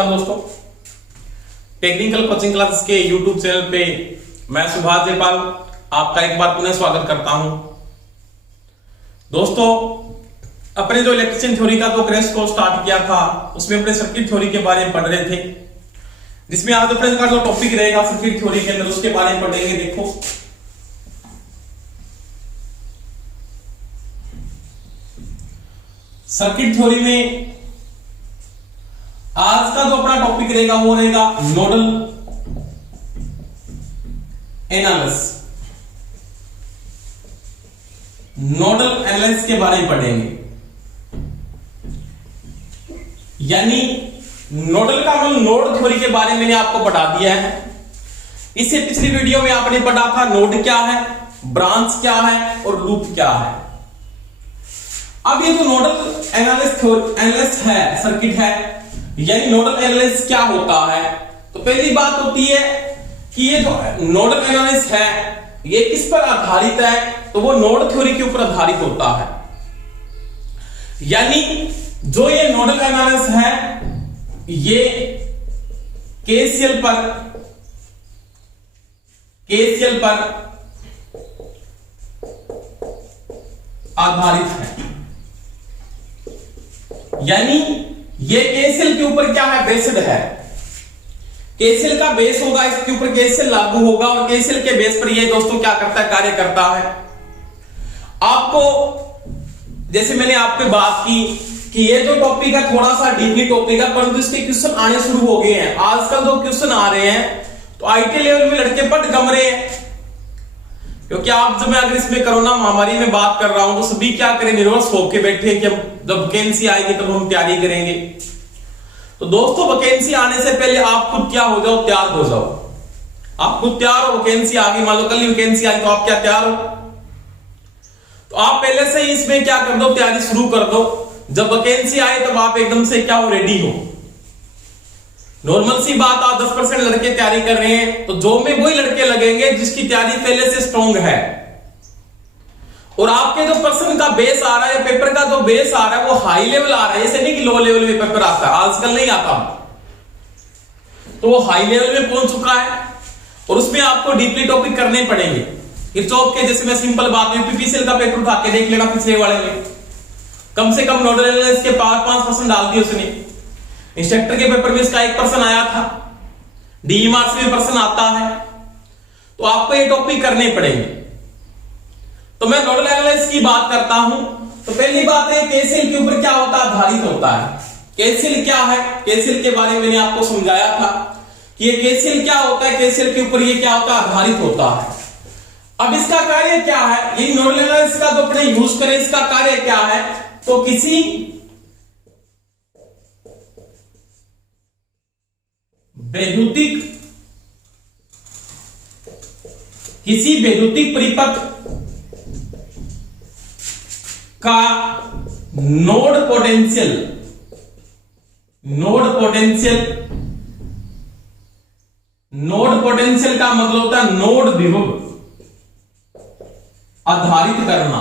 नमस्कार दोस्तों, technical coaching classes के YouTube चैनल पे मैं सुभाष जयपाल आपका एक बार पुनः स्वागत करता हूं। दोस्तों, अपने जो इलेक्ट्रिशियन थ्योरी का जो क्रैश कोर्स स्टार्ट किया था उसमें अपने सर्किट थ्योरी के बारे में पढ़ रहे थे, जिसमें आज अपने का जो टॉपिक रहेगा सर्किट थ्योरी के अंदर उसके बारे में पढ़ेंगे। देखो, सर्किट थ्योरी में आज का जो अपना टॉपिक रहेगा वो रहेगा नोडल एनालिसिस। नोडल एनालिसिस के बारे में पढ़ेंगे, यानी नोडल का मतलब नोड थ्योरी के बारे में मैंने आपको पढ़ा दिया है। इससे पिछली वीडियो में आपने पढ़ा था नोड क्या है, ब्रांच क्या है और लूप क्या है। अब ये जो नोडल एनालिसिस है, सर्किट है, यानी नोडल एनालिसिस क्या होता है। तो पहली बात होती है कि ये जो नोडल एनालिसिस है ये किस पर आधारित है, तो वो नोड थ्योरी के ऊपर आधारित होता है। यानी जो ये नोडल एनालिसिस है ये केसीएल पर आधारित है। यानी ये केसीएल के ऊपर क्या है, बेस्ड है। केसीएल का बेस होगा, इसके ऊपर केसीएल लागू होगा और केसीएल के बेस पर ये दोस्तों क्या करता है, कार्य करता है। आपको जैसे मैंने आपको बात की कि ये जो टॉपिक है थोड़ा सा डीपली टॉपिक है, परंतु इसके क्वेश्चन आने शुरू हो गए हैं। आजकल जो क्वेश्चन आ रहे हैं तो आईटी लेवल में लड़के पट गम रहे हैं, क्योंकि आप जब मैं अगर इसमें कोरोना महामारी में बात कर रहा हूं तो सभी क्या करें, निर्वस होके बैठे कि जब वैकेंसी आएगी तब हम तैयारी करेंगे। तो दोस्तों, वैकेंसी आने से पहले आप खुद क्या हो जाओ, तैयार हो जाओ। आप खुद तैयार हो, वैकेंसी आ गई, मान लो कल ही वैकेंसी आई तो आप क्या तैयार हो, तो आप पहले से ही इसमें क्या कर दो, तैयारी शुरू कर दो। जब वैकेंसी आए तब आप एकदम से क्या हो, रेडी हो। नॉर्मल सी बात, आप 10% लड़के तैयारी कर रहे हैं तो जॉब में वही लड़के लगेंगे जिसकी तैयारी पहले से स्ट्रांग है। और आपके जो पर्सन का बेस आ रहा है, पेपर का जो बेस आ रहा है वो हाई लेवल आ रहा है। ऐसे नहीं कि लो लेवल में पेपर आता है, आजकल नहीं आता, तो वो हाई लेवल में पहुंच चुका है और उसमें आपको डीपली टॉपिक करने पड़ेंगे। किरचॉफ के जैसे मैं सिंपल बात में पीपीसीएल का पेपर उठा के देख लेना, पिछले वाले में कम से कम नोडल एनालिसिस के 5% डाल दिए उसने। इंस्ट्रक्टर के पेपर में इसका 1% आया था, डी मार्क्स में पर्सन आता है, तो आपको ये टॉपिक करने पड़ेंगे। तो मैं नोडल एनालिसिस की बात करता हूं तो पहली बात है केसीएल के ऊपर क्या होता है, आधारित होता है। केसीएल क्या है, केसीएल के बारे में मैंने आपको समझाया था कि ये केसीएल क्या होता है, केसीएल के ऊपर ये क्या होता है, आधारित होता है। अब इसका कार्य क्या है, ये नोडल एनालिसिस का जो अपने यूज करें, इसका कार्य क्या है, तो किसी वैद्युतिक परिपथ का नोड पोटेंशियल का मतलब होता है नोड विभव आधारित करना।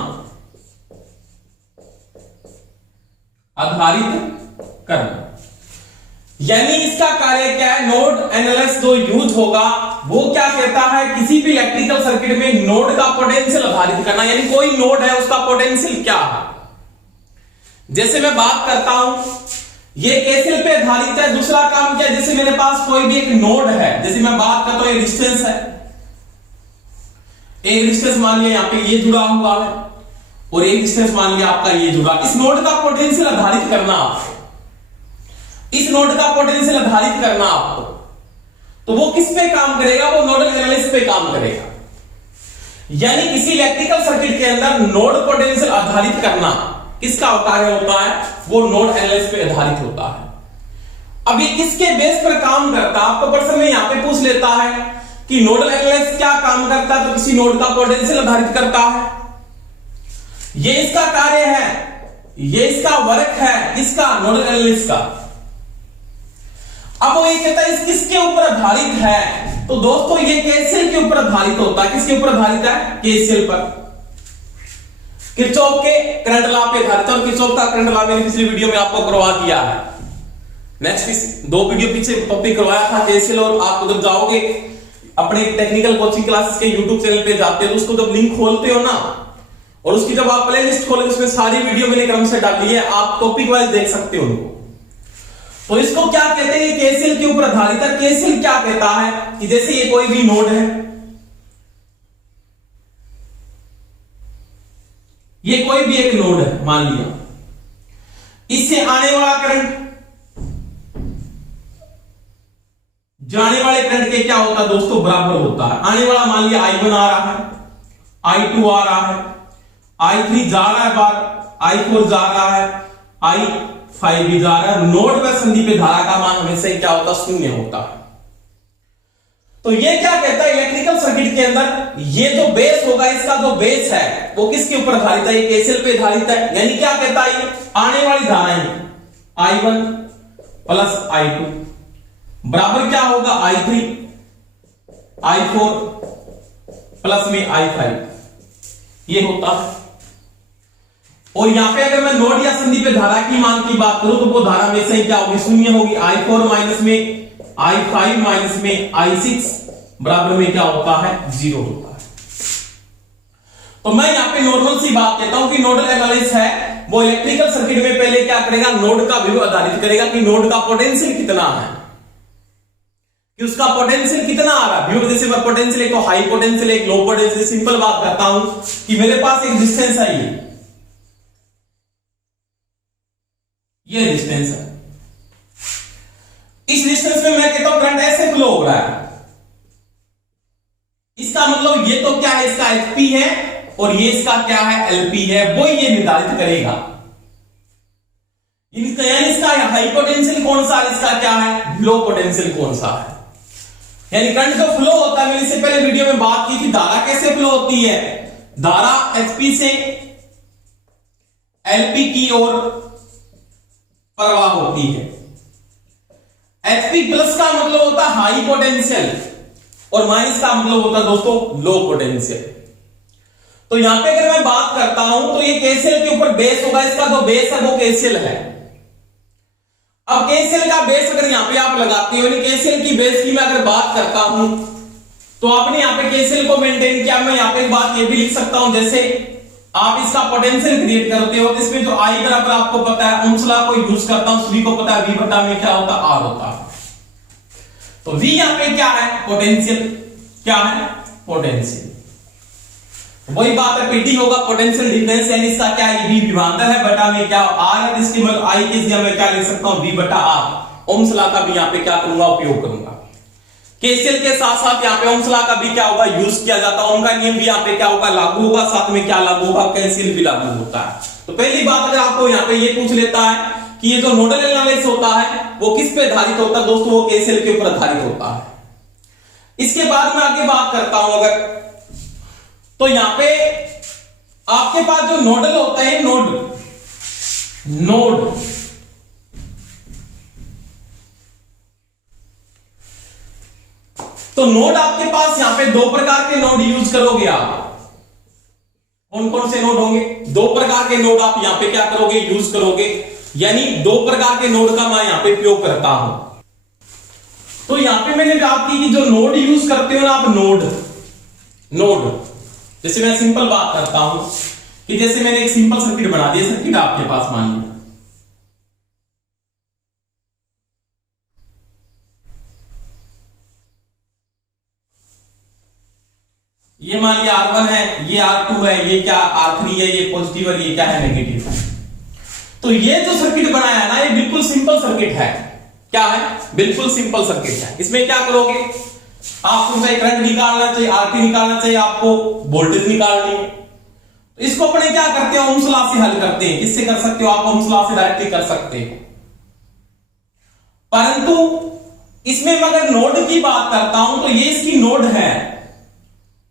यानी इसका कार्य क्या है, नोड एनालिसिस जो यूज होगा वो क्या कहता है, किसी भी इलेक्ट्रिकल सर्किट में नोड का पोटेंशियल आधारित करना। यानी कोई नोड है उसका पोटेंशियल क्या है। जैसे मैं बात करता हूं ये केसीएल पे आधारित है। दूसरा काम क्या है, जैसे मेरे पास कोई भी एक नोड है, जैसे मैं बात करता हूं रेजिस्टेंस है, एक रेजिस्टेंस मान लिया यहाँ पे ये जुड़ा हुआ है और एक रेजिस्टेंस मान लिया आपका ये जुड़ा। इस नोड का पोटेंशियल आधारित करना आपको, इस नोड का पोटेंशियल आधारित करना आपको, तो वो किस पे काम करेगा, वो नोडल एनालिसिस पे काम करेगा। यानी किसी इलेक्ट्रिकल सर्किट के अंदर नोड पोटेंशियल आधारित करना किसका कार्य होता है, वो नोड एनालिसिस पे आधारित होता है। अब ये किसके बेस पर काम करता है, आपको प्रश्न में यहां पे पूछ लेता है कि नोडल एनालिसिस क्या काम करता है, तो किसी नोड का पोटेंशियल आधारित करता है। ये इसका कार्य है, ये इसका वर्क है, इसका नोडल एनालिसिस का। अब वो ये कहता है इस किसके ऊपर आधारित है, तो दोस्तों ये केसीएल के ऊपर आधारित होता है। किसके ऊपर आधारित है, केसीएल पर। किरचॉफ के करंट लॉ पे आधारित, और किरचॉफ का करंट लॉ मैंने पिछली वीडियो में आपको करवा दिया है। नेक्स्ट 2 वीडियो पीछे टॉपिक करवाया था केसीएल, और आप उधर जाओगे अपने टेक्निकल कोचिंग क्लासेस के यूट्यूब चैनल पे जाते हो तो उसको जब लिंक खोलते हो ना, और उसकी जब आप प्ले लिस्ट खोलोगे उसमें सारी वीडियो मैंने क्रम से डाली है, आप टॉपिक वाइज देख सकते हो उनको। तो इसको क्या कहते हैं, केसीएल के ऊपर आधारित है। केसीएल क्या कहता है कि जैसे ये कोई भी नोड है, ये कोई भी एक नोड है मान लिया, इससे आने वाला करंट जाने वाले करंट के क्या होता है दोस्तों, बराबर होता है। आने वाला मान लिया I1 आ रहा है, I2 आ रहा है, I3 जा रहा है बाहर, I4 जा रहा है, I5 भी जा रहा है। नोड व संधि पे धारा का मान हमेशा क्या होता है, शून्य होता है। तो ये क्या कहता है इलेक्ट्रिकल सर्किट के अंदर, ये जो बेस होगा, इसका जो बेस है वो किसके ऊपर आधारित है, ये केसीएल पे आधारित है। यानी क्या कहता है, आने वाली धाराएं I1 प्लस I2 बराबर क्या होगा, I3 I4 प्लस में I5, ये होता है। और यहां पे अगर मैं नोड या संधि पे धारा की मान की बात करूं तो वो धारा में से क्या होगी, शून्य होगी। I4 माइनस में I5 माइनस में I6 बराबर में क्या होता है, 0 होता है। तो मैं यहां पे नॉर्मल सी बात कहता हूं कि नोडल एनालिसिस है वो इलेक्ट्रिकल सर्किट में पहले क्या करेगा, नोड का व्यू आधारित करेगा कि नोड का पोटेंशियल कितना है, कि उसका पोटेंशियल कितना आ रहा है। व्यू जैसे पोटेंशियल एक तो हाई पोटेंशियल एक लो पोटेंशियल। सिंपल बात करता हूं कि मेरे पास एक डिस्टेंस है, ये डिस्टेंस है, इस डिस्टेंस में मैं कहता हूं करंट ऐसे फ्लो हो रहा है, इसका मतलब ये तो क्या है, इसका एचपी है और ये इसका क्या है, एलपी है, वो ये निर्धारित करेगा। इसका हाई पोटेंशियल कौन सा है, इसका क्या है, लो पोटेंशियल कौन सा है। यानी करंट जो फ्लो होता है, मैंने इससे पहले वीडियो में बात की थी, धारा कैसे फ्लो होती है, धारा एचपी से एलपी की ओर प्रवाह होती है। एचपी प्लस का मतलब होता है हाई पोटेंशियल और माइनस का मतलब होता है दोस्तों लो पोटेंशियल। तो यहां पे अगर मैं बात करता हूं तो ये केसीएल के ऊपर बेस होगा, इसका जो बेस है वो केसीएल है। अब केसीएल का बेस अगर यहां पे आप लगाते हो, केसीएल की बेस की मैं अगर बात करता हूं तो आपने यहां पे केसीएल को मेंटेन किया। मैं यहां पे एक बात ये भी लिख सकता हूं, जैसे आप इसका पोटेंशियल क्रिएट करते हो, इसमें जो I बराबर आपको पता है, ओम्स लॉ को यूज करता हूं, सभी को पता है V बटा में क्या होता है, R होता है। तो V यहां पे क्या है, पोटेंशियल, क्या है, पोटेंशियल। वही बात है, पीटी होगा पोटेंशियल डिफरेंस, यानी इसका क्या है, V विभवांतर है, बटा में क्या R है, इसके मतलब I की जगह मैं क्या लिख सकता हूं, V बटा R। ओम्स लॉ का भी यहां पे क्या करूंगा, उपयोग करूंगा। केसीएल के साथ साथ यहां पे ओम्स लॉ का भी क्या होगा, यूज किया जाता है। ओम का नियम भी यहां पे क्या होगा, लागू होगा, साथ में क्या लागू होगा, केसीएल भी लागू होता है। तो पहली बात अगर आपको यहां पे ये पूछ लेता है कि ये जो नोडल एनालिसिस होता है वो किस पे आधारित होता है दोस्तों, वो केसीएल के ऊपर आधारित होता है। इसके बाद मैं आगे बात करता हूं अगर, तो यहां पे आपके पास जो नोडल होता है, नोड तो नोड आपके पास यहां पे 2 प्रकार के नोड यूज करोगे आप। कौन कौन से नोड होंगे, 2 प्रकार के नोड आप यहां पे क्या करोगे, यूज करोगे। यानी 2 प्रकार के नोड का मैं यहां पे उपयोग करता हूं। तो यहां पे मैंने बात की कि जो नोड यूज करते हो ना आप, नोड जैसे मैं सिंपल बात करता हूं कि जैसे मैंने एक सिंपल सर्किट बना दिया, सर्किट आपके पास मान लिया, ये मान लिया R1 है, ये R2 है, ये क्या R3 है, ये पॉजिटिव और ये क्या है, नेगेटिव है। तो ये जो सर्किट बनाया है ना, ये बिल्कुल सिंपल सर्किट है। क्या है, बिल्कुल सिंपल सर्किट है। इसमें क्या करोगे, आपको चाहे करंट निकालना चाहिए, आरपी निकालना चाहिए, आपको वोल्टेज निकालनी है। तो इसको अपने क्या करते हैं, ओम्स लॉ से हल करते हैं। किससे कर सकते हो आप, ओम्स लॉ से डायरेक्टली कर सकते हो। परंतु इसमें मैं अगर नोड की बात करता हूं तो ये इसकी नोड है,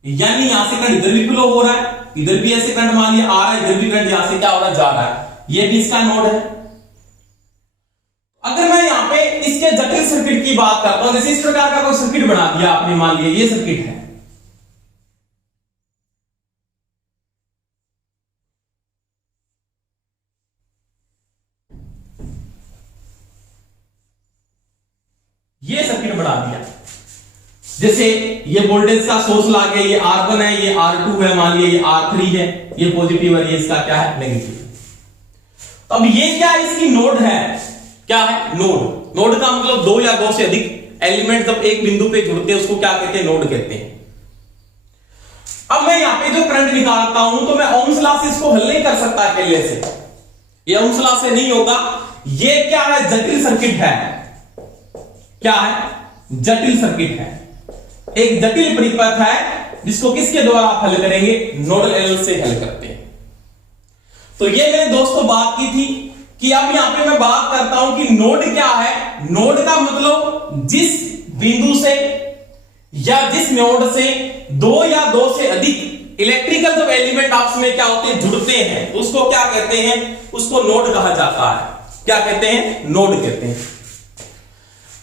यानी यहां से करंट इधर भी फ्लो हो रहा है, इधर भी ऐसे करंट मान लिया आ रहा है, इधर भी करंट यहां से क्या हो रहा है, जा रहा है, ये भी इसका नोड है। अगर मैं यहां पे इसके जटिल सर्किट की बात करता हूं, जैसे इस प्रकार का कोई सर्किट बना दिया आपने, मान लिया ये सर्किट है, ये सर्किट बना दिया। जैसे ये वोल्टेज का सोर्स ला गया, ये R1 है, ये R2 है, मान लिया ये R3 है, ये पॉजिटिव है, ये इसका क्या है, नेगेटिव। तो अब ये क्या है, इसकी नोड है, क्या है, नोड। नोड का मतलब दो या दो से अधिक एलिमेंट जब एक बिंदु पे जुड़ते हैं उसको क्या कहते हैं, नोड कहते हैं। अब मैं यहां पे जो करंट निकालता हूं तो मैं ओम्स लॉ से इसको हल नहीं कर सकता अकेले से, ये ओम्स लॉ से नहीं होगा। ये क्या है, जटिल सर्किट है, क्या है, जटिल सर्किट है, एक जटिल परिपथ है जिसको किसके द्वारा आप हल करेंगे, नोडल एनालिसिस से हल करते हैं। तो ये मैंने दोस्तों बात की थी कि अब यहां पे मैं बात करता हूं कि नोड क्या है। नोड का मतलब जिस बिंदु से या जिस नोड से दो या दो से अधिक इलेक्ट्रिकल जब एलिमेंट आपस में क्या होते हैं, जुड़ते हैं, तो उसको क्या कहते हैं, उसको नोड कहा जाता है। क्या कहते हैं, नोड कहते हैं।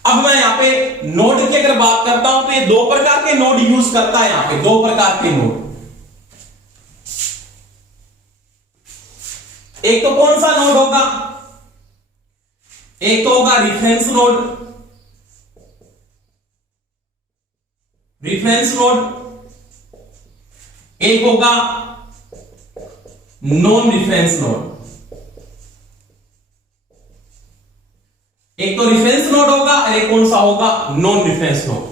अब मैं यहां पे नोड की अगर बात करता हूं तो ये दो प्रकार के नोड यूज करता है, यहां पे दो प्रकार के नोड। एक तो कौन सा नोड होगा, एक तो होगा रिफरेंस नोड, रिफरेंस नोड, एक होगा नॉन रिफरेंस नोड। एक तो रिफरेंस नोड होगा और एक कौन सा होगा, नॉन रिफरेंस नोड।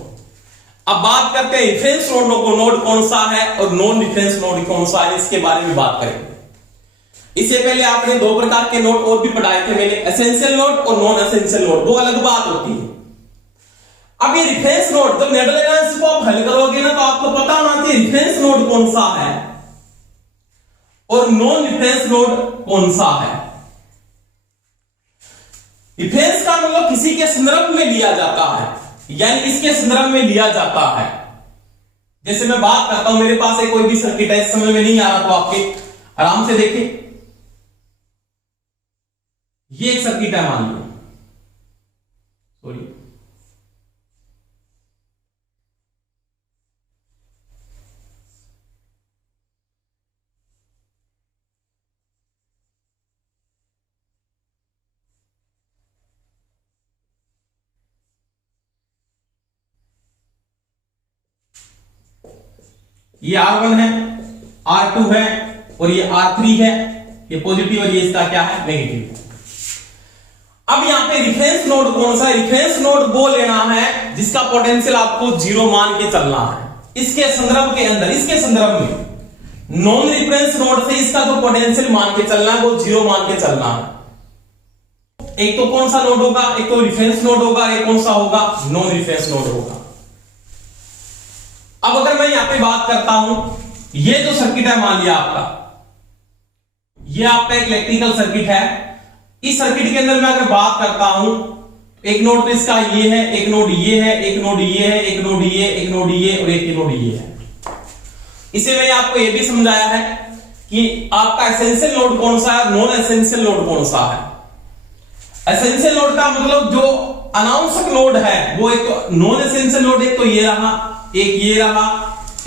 अब बात करते हैं रिफरेंस नोड कौन सा है और नॉन रिफरेंस नोड कौन सा है, इसके बारे में बात करेंगे। इससे पहले आपने दो प्रकार के नोड और भी पढ़ाए थे मैंने, एसेंशियल नोड और नॉन एसेंशियल नोड, दो अलग बात होती है। अब ये रिफरेंस नोड जब नोडल एनालिसिस को आप हल करोगे ना तो आपको पता होना चाहिए रिफरेंस नोड कौन सा है और नॉन रिफरेंस नोड कौन सा है। रिफरेंस का मतलब किसी के संदर्भ में लिया जाता है, यानी इसके संदर्भ में लिया जाता है। जैसे मैं बात करता हूं, मेरे पास कोई भी सर्किट है, इस समय में नहीं आ रहा तो आपके आराम से देखें, ये एक सर्किट है मान लो, सॉरी ये R1 है, R2 है और ये R3 है, ये पॉजिटिव और ये इसका क्या है, नेगेटिव। अब यहां पे रिफरेंस नोड कौन सा है, रिफरेंस नोड वो लेना है जिसका पोटेंशियल आपको जीरो मान के चलना है इसके संदर्भ के अंदर, इसके संदर्भ में। नॉन रिफरेंस नोड से इसका जो पोटेंशियल मान के चलना है वो जीरो मान के चलना है। एक तो कौन सा नोड होगा, एक तो रिफरेंस नोड होगा, एक कौन सा होगा, नॉन रिफरेंस नोड होगा। अब अगर मैं यहां पे बात करता हूं, ये जो सर्किट है मान लिया आपका, ये आपका एक इलेक्ट्रिकल सर्किट है। इस सर्किट के अंदर मैं अगर बात करता हूं, एक नोड तो इसका ये है, एक नोड ये है, एक नोड ये है, एक नोड ये, एक नोड ये और एक नोड ये है। इसे मैंने आपको ये भी समझाया है कि आपका एसेंशियल नोड कौन सा है, नॉन एसेंशियल नोड कौन सा है। एसेंशियल नोड का मतलब जो अनावश्यक नोड है वो एक तो नॉन एसेंशियल नोड, एक तो ये रहा, एक ये रहा,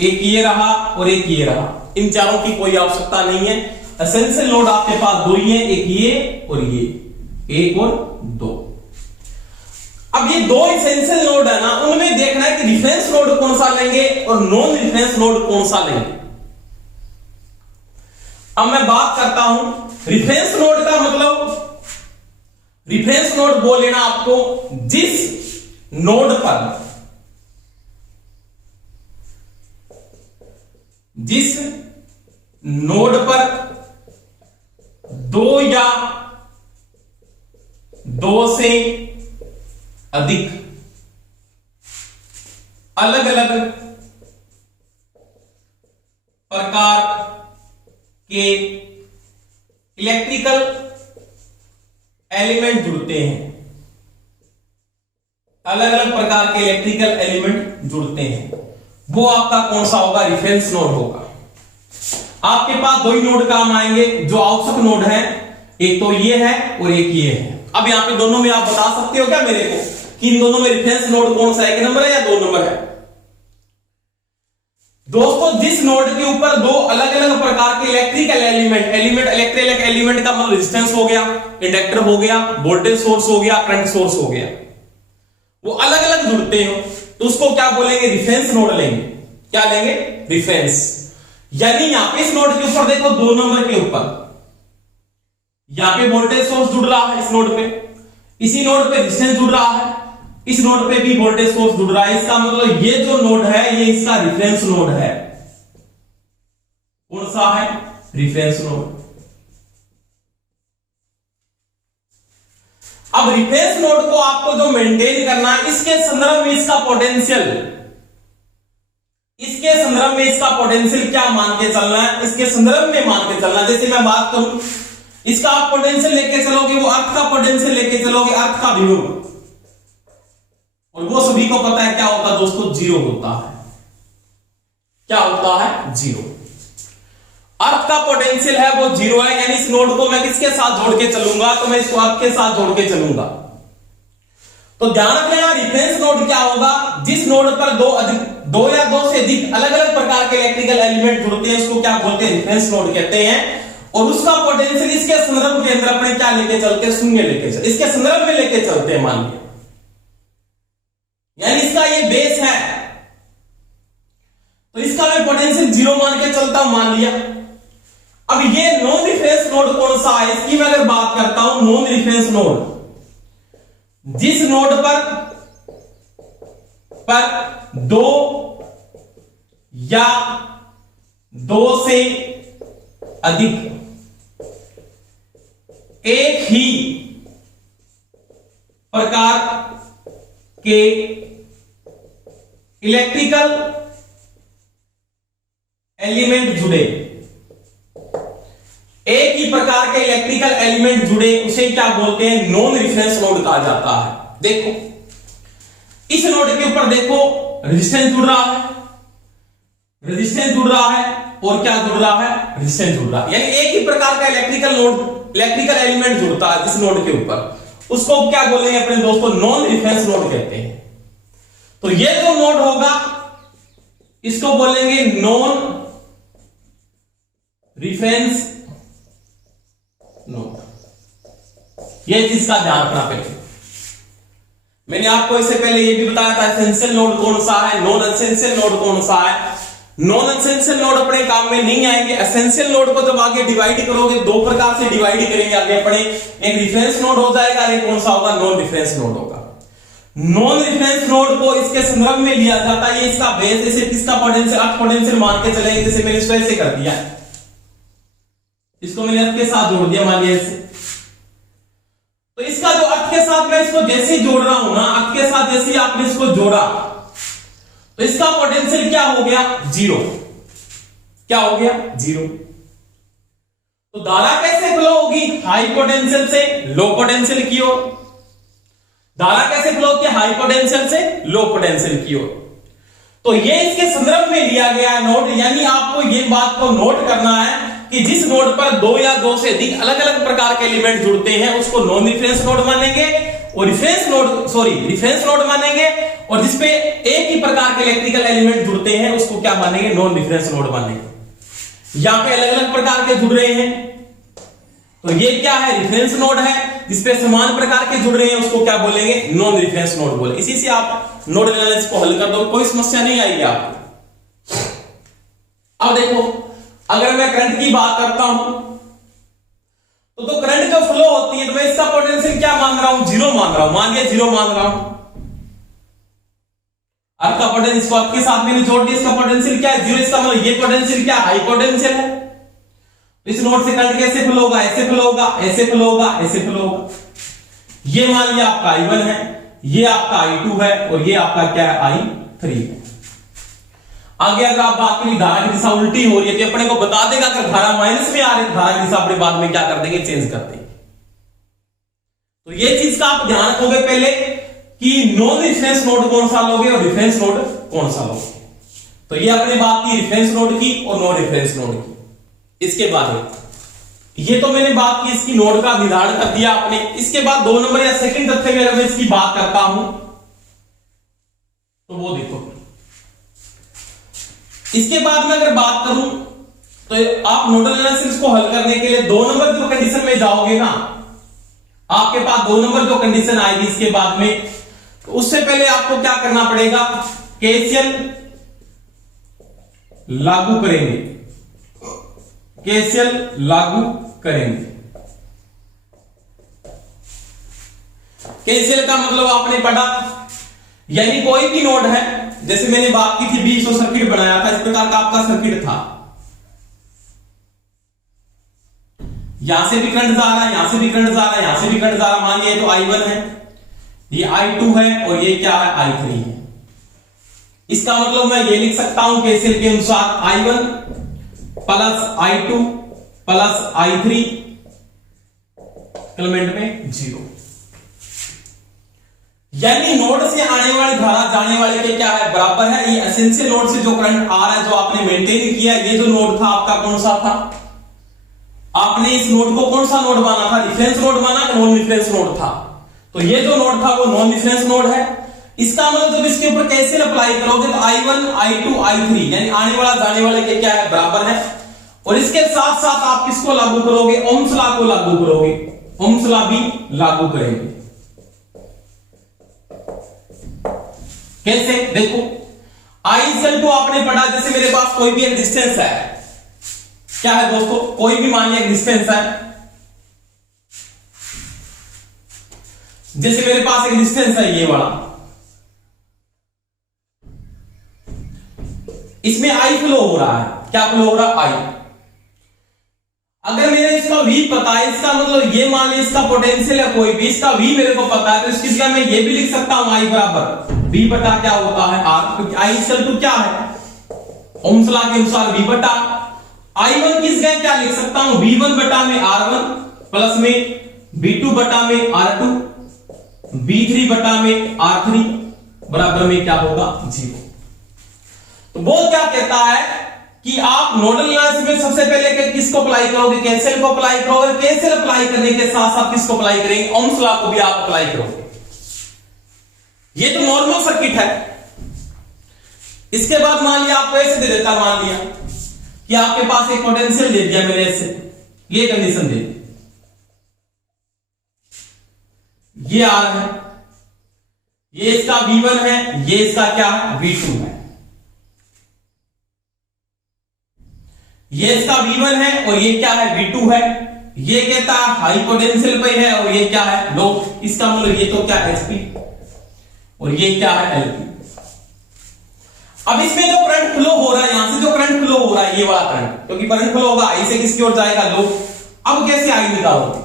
एक ये रहा और एक ये रहा। इन चारों की कोई आवश्यकता नहीं है। एसेंशियल नोड आपके पास दो ही है, एक ये और ये, एक और दो। अब ये दो एसेंशियल नोड है ना, उनमें देखना है कि रिफरेंस नोड कौन सा लेंगे और नॉन रिफरेंस नोड कौन सा लेंगे। अब मैं बात करता हूं रिफरेंस नोड का मतलब, रिफरेंस नोड वो लेना आपको जिस नोड पर, जिस नोड पर दो या दो से अधिक अलग अलग प्रकार के इलेक्ट्रिकल एलिमेंट जुड़ते हैं, अलग अलग प्रकार के इलेक्ट्रिकल एलिमेंट जुड़ते हैं, वो आपका कौन सा होगा, रिफरेंस नोड होगा। आपके पास दो ही नोड काम आएंगे जो आवश्यक नोड है, एक तो ये है और एक ये है। अब यहां पे दोनों में आप बता सकते हो क्या मेरे को कि इन दोनों में रेफरेंस नोड कौन सा, एक नंबर है या दो नंबर है? दोस्तों जिस नोड के ऊपर दो अलग अलग प्रकार के इलेक्ट्रिकल इलेक्ट्रिकल एलिमेंट का मतलब रेजिस्टेंस हो गया, इंडक्टर हो गया, वोल्टेज सोर्स हो गया, करंट सोर्स हो गया, वो अलग अलग जुड़ते हो तो उसको क्या बोलेंगे, रेफरेंस नोड लेंगे। क्या लेंगे, रेफरेंस। यानी यहां पे इस नोड के ऊपर देखो 2 नंबर के ऊपर यहां पे वोल्टेज सोर्स जुड़ रहा है, इस नोड पे, इसी नोड पे रेजिस्टेंस जुड़ रहा है, इस नोड पे भी वोल्टेज सोर्स जुड़ रहा है। इसका मतलब ये जो नोड है ये इसका रेफरेंस नोड है। कौन सा है, रेफरेंस नोड। अब रेफरेंस नोड को आपको जो मेंटेन करना है, इसके संदर्भ में इसका पोटेंशियल, इसके संदर्भ में इसका पोटेंशियल क्या मान के चलना है, इसके संदर्भ में मान के चलना। जैसे मैं बात करूं, इसका आप पोटेंशियल लेके चलोगे, वो अर्थ का पोटेंशियल लेके चलोगे, अर्थ का विभव, और वो सभी को पता है क्या होता है दोस्तों, जीरो होता है। क्या होता है, जीरो। अर्थ का पोटेंशियल है वो जीरो है, यानी इस नोड को मैं किसके साथ जोड़ के चलूंगा, तो मैं इसको अर्थ के साथ जोड़ के चलूंगा। तो ध्यान रखना, रेफरेंस नोड क्या होगा, जिस नोड पर दो या दो से अधिक अलग अलग प्रकार के इलेक्ट्रिकल एलिमेंट जुड़ते हैं उसको क्या बोलते हैं, रेफरेंस नोड कहते हैं। और उसका पोटेंशियल इसके संदर्भ के अंदर अपने क्या लेके चलते हैं, शून्य लेके चलते, इसके संदर्भ में लेके चलते हैं, मान लिया। यानी इसका ये बेस है तो इसका मैं पोटेंशियल जीरो मान के चलता हूं, मान लिया। अब ये नॉन रिफरेंस नोड कौन सा है, इसकी मैं अगर बात करता हूं, नॉन रिफरेंस नोड, जिस नोड पर दो या दो से अधिक एक ही प्रकार के इलेक्ट्रिकल एलिमेंट जुड़े, एक ही प्रकार के इलेक्ट्रिकल एलिमेंट जुड़े, उसे क्या बोलते हैं, नॉन रिफरेंस नोड कहा जाता है। देखो इस नोड के ऊपर देखो रेजिस्टेंस जुड़ रहा है, रेजिस्टेंस जुड़ रहा है, और क्या जुड़ रहा है, रेजिस्टेंस जुड़ रहा है। यानी एक ही प्रकार का इलेक्ट्रिकल एलिमेंट जुड़ता है जिस नोड के ऊपर, उसको क्या बोलेंगे अपने दोस्तों, नॉन रिफरेंस नोड कहते हैं। तो ये जो नोड होगा इसको बोलेंगे नॉन रिफरेंस नोड। ये चीज का ध्यान रखना पड़ेगा। मैंने आपको इससे पहले ये भी बताया था एसेंशियल नोड कौन सा है, नॉन एसेंशियल नोड कौन सा है। नॉन एसेंशियल नोड अपने काम में नहीं आएंगे। एसेंशियल नोड को जब आगे डिवाइड करोगे, दो प्रकार से डिवाइड करेंगे आगे अपने, एक रिफरेंस नोड हो जाएगा, एक कौन सा होगा, नॉन रिफरेंस नोड होगा। नॉन रिफरेंस नोड को इसके संदर्भ में लिया जाता है, ये इसका बेस, जैसे किसका पोटेंशियल, अर्थ पोटेंशियल मान के चलेंगे। जैसे मैंने इसको ऐसे कर दिया, इसको मैंने अर्थ के साथ जोड़ दिया, मान लिया ऐसे। तो इसका जो अर्थ के साथ मैं इसको जैसे जोड़ रहा हूं ना, अर्थ के साथ जैसे आपने इसको जोड़ा तो इसका पोटेंशियल क्या हो गया, जीरो। क्या हो गया, जीरो। तो धारा कैसे फ्लो होगी, हाई पोटेंशियल से लो पोटेंशियल की ओर। धारा कैसे फ्लो होती है, हाई पोटेंशियल से लो पोटेंशियल की ओर। तो ये इसके संदर्भ में लिया गया है नोड। यानी आपको ये बात को नोट करना है कि जिस नोड पर दो या दो से अधिक अलग अलग प्रकार के एलिमेंट जुड़ते हैं उसको नॉन रिफरेंस नोड मानेंगे, और रिफरेंस नोड मानेंगे। और जिसपे एक ही प्रकार के इलेक्ट्रिकल एलिमेंट जुड़ते हैं उसको क्या मानेंगे, नॉन रिफरेंस नोड मानेंगे। यहां पे अलग अलग प्रकार के जुड़ रहे हैं तो ये क्या है, रेफरेंस नोड है। जिसपे समान प्रकार के जुड़ रहे हैं उसको क्या बोलेंगे, नॉन रेफरेंस नोड बोले। इसी से आप नोड एनालिसिस को हल कर दो, कोई समस्या नहीं आएगी आपको। अब देखो, अगर मैं करंट की बात करता हूं तो करंट जो फ्लो होती है तो मैं इसका पोटेंशियल क्या मान रहा हूं, जीरो मान रहा हूं। मान लिया जीरो मान रहा हूं। अर्थ का पोटेंशियल इसको अर्थ के साथ मैंने जोड़ दिया, इसका पोटेंशियल क्या है, जीरो। इसका मतलब ये पोटेंशियल क्या, हाई पोटेंशियल है। इस नोड से करंट कैसे फ्लो होगा, ऐसे फ्लो होगा, ऐसे फ्लो होगा, ऐसे फ्लो होगा। ये मान लिया आपका I1 है, ये आपका I2 है, और ये आपका क्या है, I3 है। आगे अगर आप बात करें धारा की दिशा उल्टी हो रही है तो अपने को बता देगा, अगर धारा माइनस में आ रही है धारा की दिशा अपने बाद में क्या कर देंगे, चेंज कर देंगे। तो ये चीज का आप ध्यान रखोगे पहले कि नॉन रिफरेंस नोड कौन सा लोगे और रिफरेंस नोड कौन सा लोगे। तो ये अपने बात की रिफरेंस नोड की और नॉन रिफरेंस नोड की। इसके बाद ये तो मैंने बात की इसकी नोड का निर्धारण कर दिया आपने। इसके बाद 2 नंबर या सेकंड तथ्य में अगर मैं इसकी बात करता हूं तो वो देखो, इसके बाद में अगर बात करूं तो आप नोडल एनालिसिस को हल करने के लिए 2 नंबर जो कंडीशन में जाओगे ना, आपके पास 2 नंबर जो कंडीशन आएगी इसके बाद में, तो उससे पहले आपको क्या करना पड़ेगा, केसीएल लागू करेंगे, केसीएल लागू करेंगे। केसीएल का मतलब आपने पढ़ा, यानी कोई भी नोड है, जैसे मैंने बात की थी 20 सर्किट बनाया था, इस प्रकार का आपका सर्किट था, यहां से भी करंट जा रहा है, यहां से भी करंट जा रहा है, यहां से भी करंट जा रहा है। मान लिया तो I1 है, ये I2 है और ये क्या है, I3 है। इसका मतलब मैं ये लिख सकता हूं केसीएल के अनुसार I1 plus I2 plus I3 element में 0, यानी नोड से आने वाली धारा जाने वाले के क्या है, बराबर है। ये एसेंशियल नोड से जो करंट आ रहा है, जो आपने मेंटेन किया, ये जो नोड था आपका कौन सा था, आपने इस नोड को कौन सा नोड माना था, रिफरेंस नोड माना कि नॉन रिफरेंस नोड था, तो ये जो नोड था वो नॉन रिफरेंस नोड है। इसका मतलब जब इसके ऊपर कैसे अप्लाई करोगे तो I1 I2 I3 यानी आने वाला जाने वाले के क्या है, बराबर है। और इसके साथ साथ आप किसको लागू करोगे, ओम्स लॉ को लागू करोगे, ओम्स लॉ भी लागू करेंगे। कैसे, देखो I को आपने पढ़ा, जैसे मेरे पास कोई भी एक डिस्टेंस है, क्या है दोस्तों, कोई भी मान लिया डिस्टेंस है, जैसे मेरे पास एक डिस्टेंस है ये वाला, इसमें I फ्लो हो रहा है, क्या फ्लो हो रहा है, I। अगर मेरे इसका V पता है, इसका मतलब ये मान लीजिए इसका पोटेंशियल है कोई भी, इसका V मेरे को पता है, तो इसकी जगह मैं ये भी लिख सकता हूं I बराबर V बटा क्या होता है R, क्योंकि I इक्वल टू क्या है, ओम्स लॉ के अनुसार V बटा I1 की जगह क्या लिख सकता हूं, V1 बटा में R1 प्लस में V2 बटा में R2 V3 बटा में R3 बराबर में क्या होगा, 0। तो वो क्या कहता है कि आप नोडल एनालिसिस में सबसे पहले किसको अप्लाई करोगे, केसीएल को अप्लाई करोगे, केसीएल अप्लाई करने के साथ साथ किसको अप्लाई करेंगे, ओम्स लॉ को भी आप अप्लाई करोगे। ये तो नॉर्मल सर्किट है। इसके बाद मान लिया आपको ऐसे दे देता, मान लिया कि आपके पास एक पोटेंशियल दे दिया मैंने ऐसे, ये कंडीशन दे दी, ये R है, ये इसका V1 है, ये इसका क्या है, V2 है, ये इसका V1 है और ये क्या है, V2 है। ये कहता है हाई पोटेंशियल पे है और ये क्या है, लो। इसका मतलब ये तो क्या है, HP और ये क्या है, LP। अब इसमें जो करंट फ्लो हो रहा है, यहां से जो करंट फ्लो हो रहा है, ये वाला करंट, क्योंकि करंट फ्लो होगा I से किसकी ओर जाएगा, लो। अब कैसे I निकालोगे,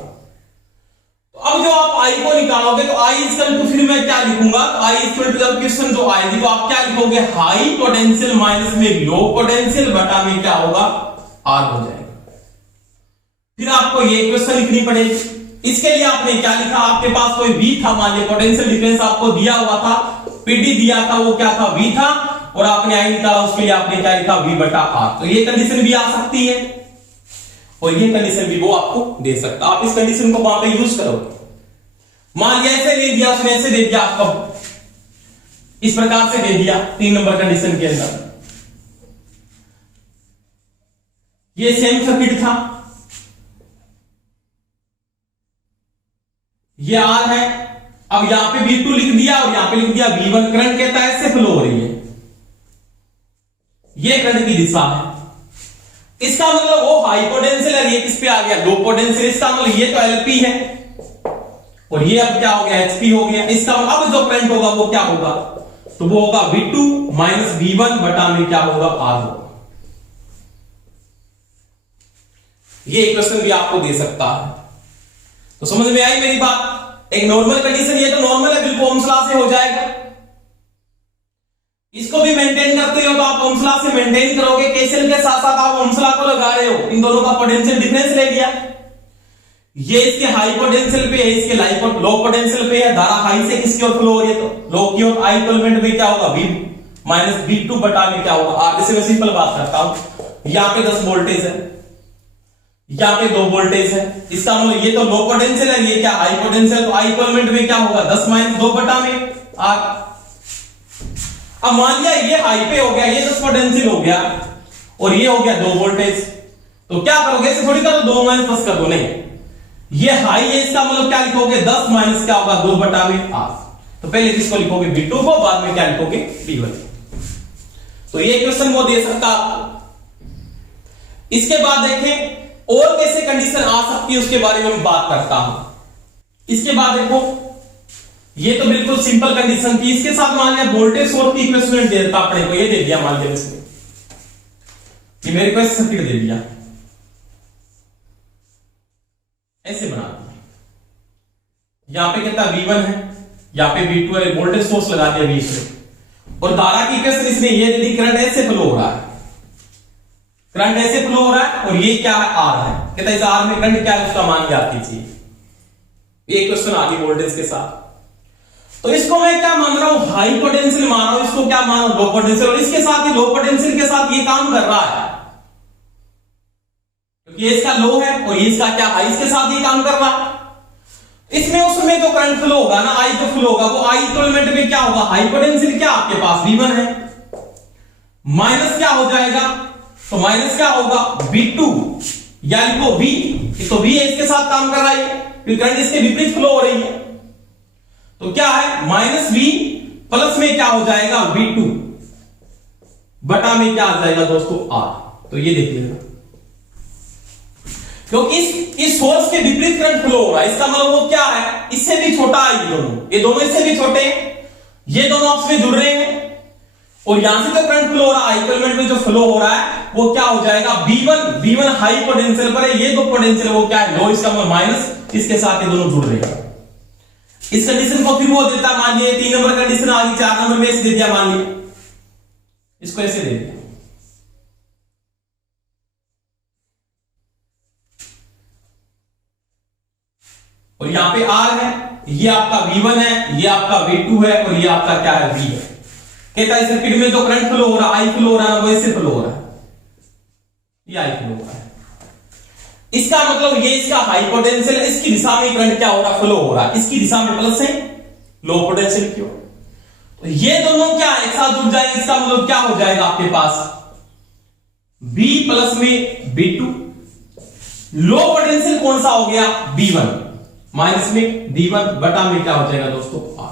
तो अब जो आप I को निकालोगे तो I इक्वल टू, फिर मैं क्या लिखूंगा, I इक्वल टू जब क्वेश्चन जो आएगी तो आप क्या लिखोगे, हाई पोटेंशियल माइनस में लो पोटेंशियल बटा में क्या होगा, R हो जाएगा। फिर आपको ये क्वेश्चन लिखनी पड़ेगी। इसके लिए आपने क्या लिखा, आपके पास कोई V था, मान लीजिए पोटेंशियल डिफरेंस आपको दिया हुआ था, PD दिया था, वो क्या था, V था, और आपने I निकाला, उसके लिए आपने क्या लिखा, V बटा R। तो ये कंडीशन भी आ सकती है और ये कंडीशन भी वो आपको दे सकता, आप इस कंडीशन को वहां पे यूज करोगे। मान लिया ऐसे ले दिया, उसने ऐसे दे दिया, आपको इस प्रकार से दे दिया 3 नंबर कंडीशन के अंदर, ये सेम सर्किट था, ये R है। अब यहां पे V2 लिख दिया और यहां पे लिख दिया V1। करंट कहता है ऐसे फ्लो हो रही है, ये करंट की दिशा है। इसका मतलब वो हाई पोटेंशियल है, ये किस पे आ गया, लो पोटेंशियल। इसका मतलब ये तो LP है और ये अब क्या हो गया, HP हो गया। इसका अब जो करंट होगा वो क्या होगा, तो वो होगा V2 माइनस V1 बटा में क्या होगा, R होगा। ये इक्वेशन भी आपको दे सकता है। तो समझ में आई मेरी बात। एक नॉर्मल कंडीशन, ये तो नॉर्मल है, बिल्कुल ओम्स लॉ से हो जाएगा। इसको भी मेंटेन करते हो तो आप ओम्स लॉ से मेंटेन करोगे, केसीएल के साथ साथ आप ओम्स लॉ को लगा रहे हो, इन दोनों का पोटेंशियल डिफरेंस ले लिया। ये इसके हाई पोटेंशियल पे है, इसके लो पोटेंशियल पे है, धारा हाई से किसकी ओर फ्लो हो रही है, तो लो की ओर। आई इक्वल में क्या होगा, V माइनस V2 बटा में क्या होगा, R। जैसे मैं सिंपल बात करता हूं, यहां पे 10 वोल्टेज है, यहां पे 2 वोल्टेज है। इसका मतलब ये तो लो पोटेंशियल है, ये क्या हाई पोटेंशियल, तो आई इक्वल में क्या होगा, 10 माइनस 2 बटा में R। अब मान लिया ये हाई पे हो गया, ये 10 पोटेंशियल हो गया और ये हो गया 2 वोल्टेज, तो क्या करोगे, ऐसे थोड़ी करो 2 माइनस 10 कर दो, नहीं, ये हाई है, इसका मतलब क्या लिखोगे, 10 माइनस क्या होगा, 2 बटा में R। तो पहले किसको लिखोगे V2 को, बाद में क्या लिखोगे V1। तो ये क्वेश्चन वो दे सकता आपको। इसके बाद देखें और कैसे कंडीशन आ सकती है उसके बारे में मैं बात करता हूं। इसके बाद देखो ये तो बिल्कुल सिंपल कंडीशन थी। इसके साथ मान लिया वोल्टेज सोर्स की इक्विवेलेंट दे रखा अपने को, ये दे दिया मान लिया इसने, ये मेरे को सर्किट दे दिया, ऐसे बना दिया। यहां पे कितना V1 है, यहां पे V2 है, वोल्टेज सोर्स लगा दिया बीच में, और धारा की इक्वेशन इसने ये दे दी, करंट ऐसे फ्लो हो रहा है, करंट ऐसे फ्लो हो रहा है, और ये क्या है R है। कहता है इस R में करंट क्या है उसका मान ज्ञात कीजिए। ये क्वेश्चन आ गई वोल्टेज के साथ। तो इसको मैं क्या मान रहा हूं, हाई पोटेंशियल मान रहा हूं, इसको क्या मान रहा हूं, लो पोटेंशियल। और इसके साथ ही लो पोटेंशियल के साथ ये काम कर रहा है, क्योंकि ये इसका लो है और ये इसका क्या हाई, इसके साथ ये काम कर रहा है। इसमें उसमें जो करंट फ्लो होगा ना, आई जो फ्लो होगा वो आई इक्विवेलेंट में क्या होगा, हाई पोटेंशियल क्या आपके पास V1 है, माइनस क्या हो जाएगा, तो माइनस क्या होगा V2, या लिखो V, तो V इसके साथ काम कर रहा है क्योंकि करंट इसके विपरीत फ्लो हो रही है। तो क्या है माइनस V प्लस में क्या हो जाएगा V2 बटा में क्या आ जाएगा दोस्तों R। तो ये देख लेना, क्योंकि इस सोर्स के विपरीत करंट फ्लो हो रहा है, इसका मतलब वो क्या है, इससे भी छोटा है ये दोनों इससे भी छोटे हैं, ये दोनों आपस में जुड़ रहे हैं, और यहां से जो करंट फ्लो हो रहा है इक्विवेलेंट में जो फ्लो हो रहा है वो क्या हो जाएगा V1 हाई पोटेंशियल पर है, ये दो पोटेंशियल वो क्या है लो, इसका मतलब माइनस, इसके साथ ये दोनों जुड़ रहे हैं। इस कंडीशन को फिर वो देता, मान लिया 3 नंबर कंडीशन आ गई, 4 नंबर में ऐसे दे दिया, मान लिया इसको ऐसे दे दिया। और यहां पे R है, ये आपका V1 है, ये आपका V2 है, और ये आपका क्या है V है। कहता है सर्किट में जो करंट फ्लो हो रहा है, I फ्लो हो रहा है, वो ऐसे फ्लो हो रहा है, ये I फ्लो हो रहा है। इसका मतलब ये इसका हाई पोटेंशियल है, इसकी दिशा में करंट क्या हो रहा है, फ्लो हो रहा है, इसकी दिशा में प्लस है, लो पोटेंशियल की ओर। तो ये दोनों क्या एक साथ जुड़ जाएंगे, इसका मतलब क्या हो जाएगा आपके पास B प्लस में B2, लो पोटेंशियल कौन सा हो गया B1, माइनस में V1 बटा में क्या हो जाएगा दोस्तों R।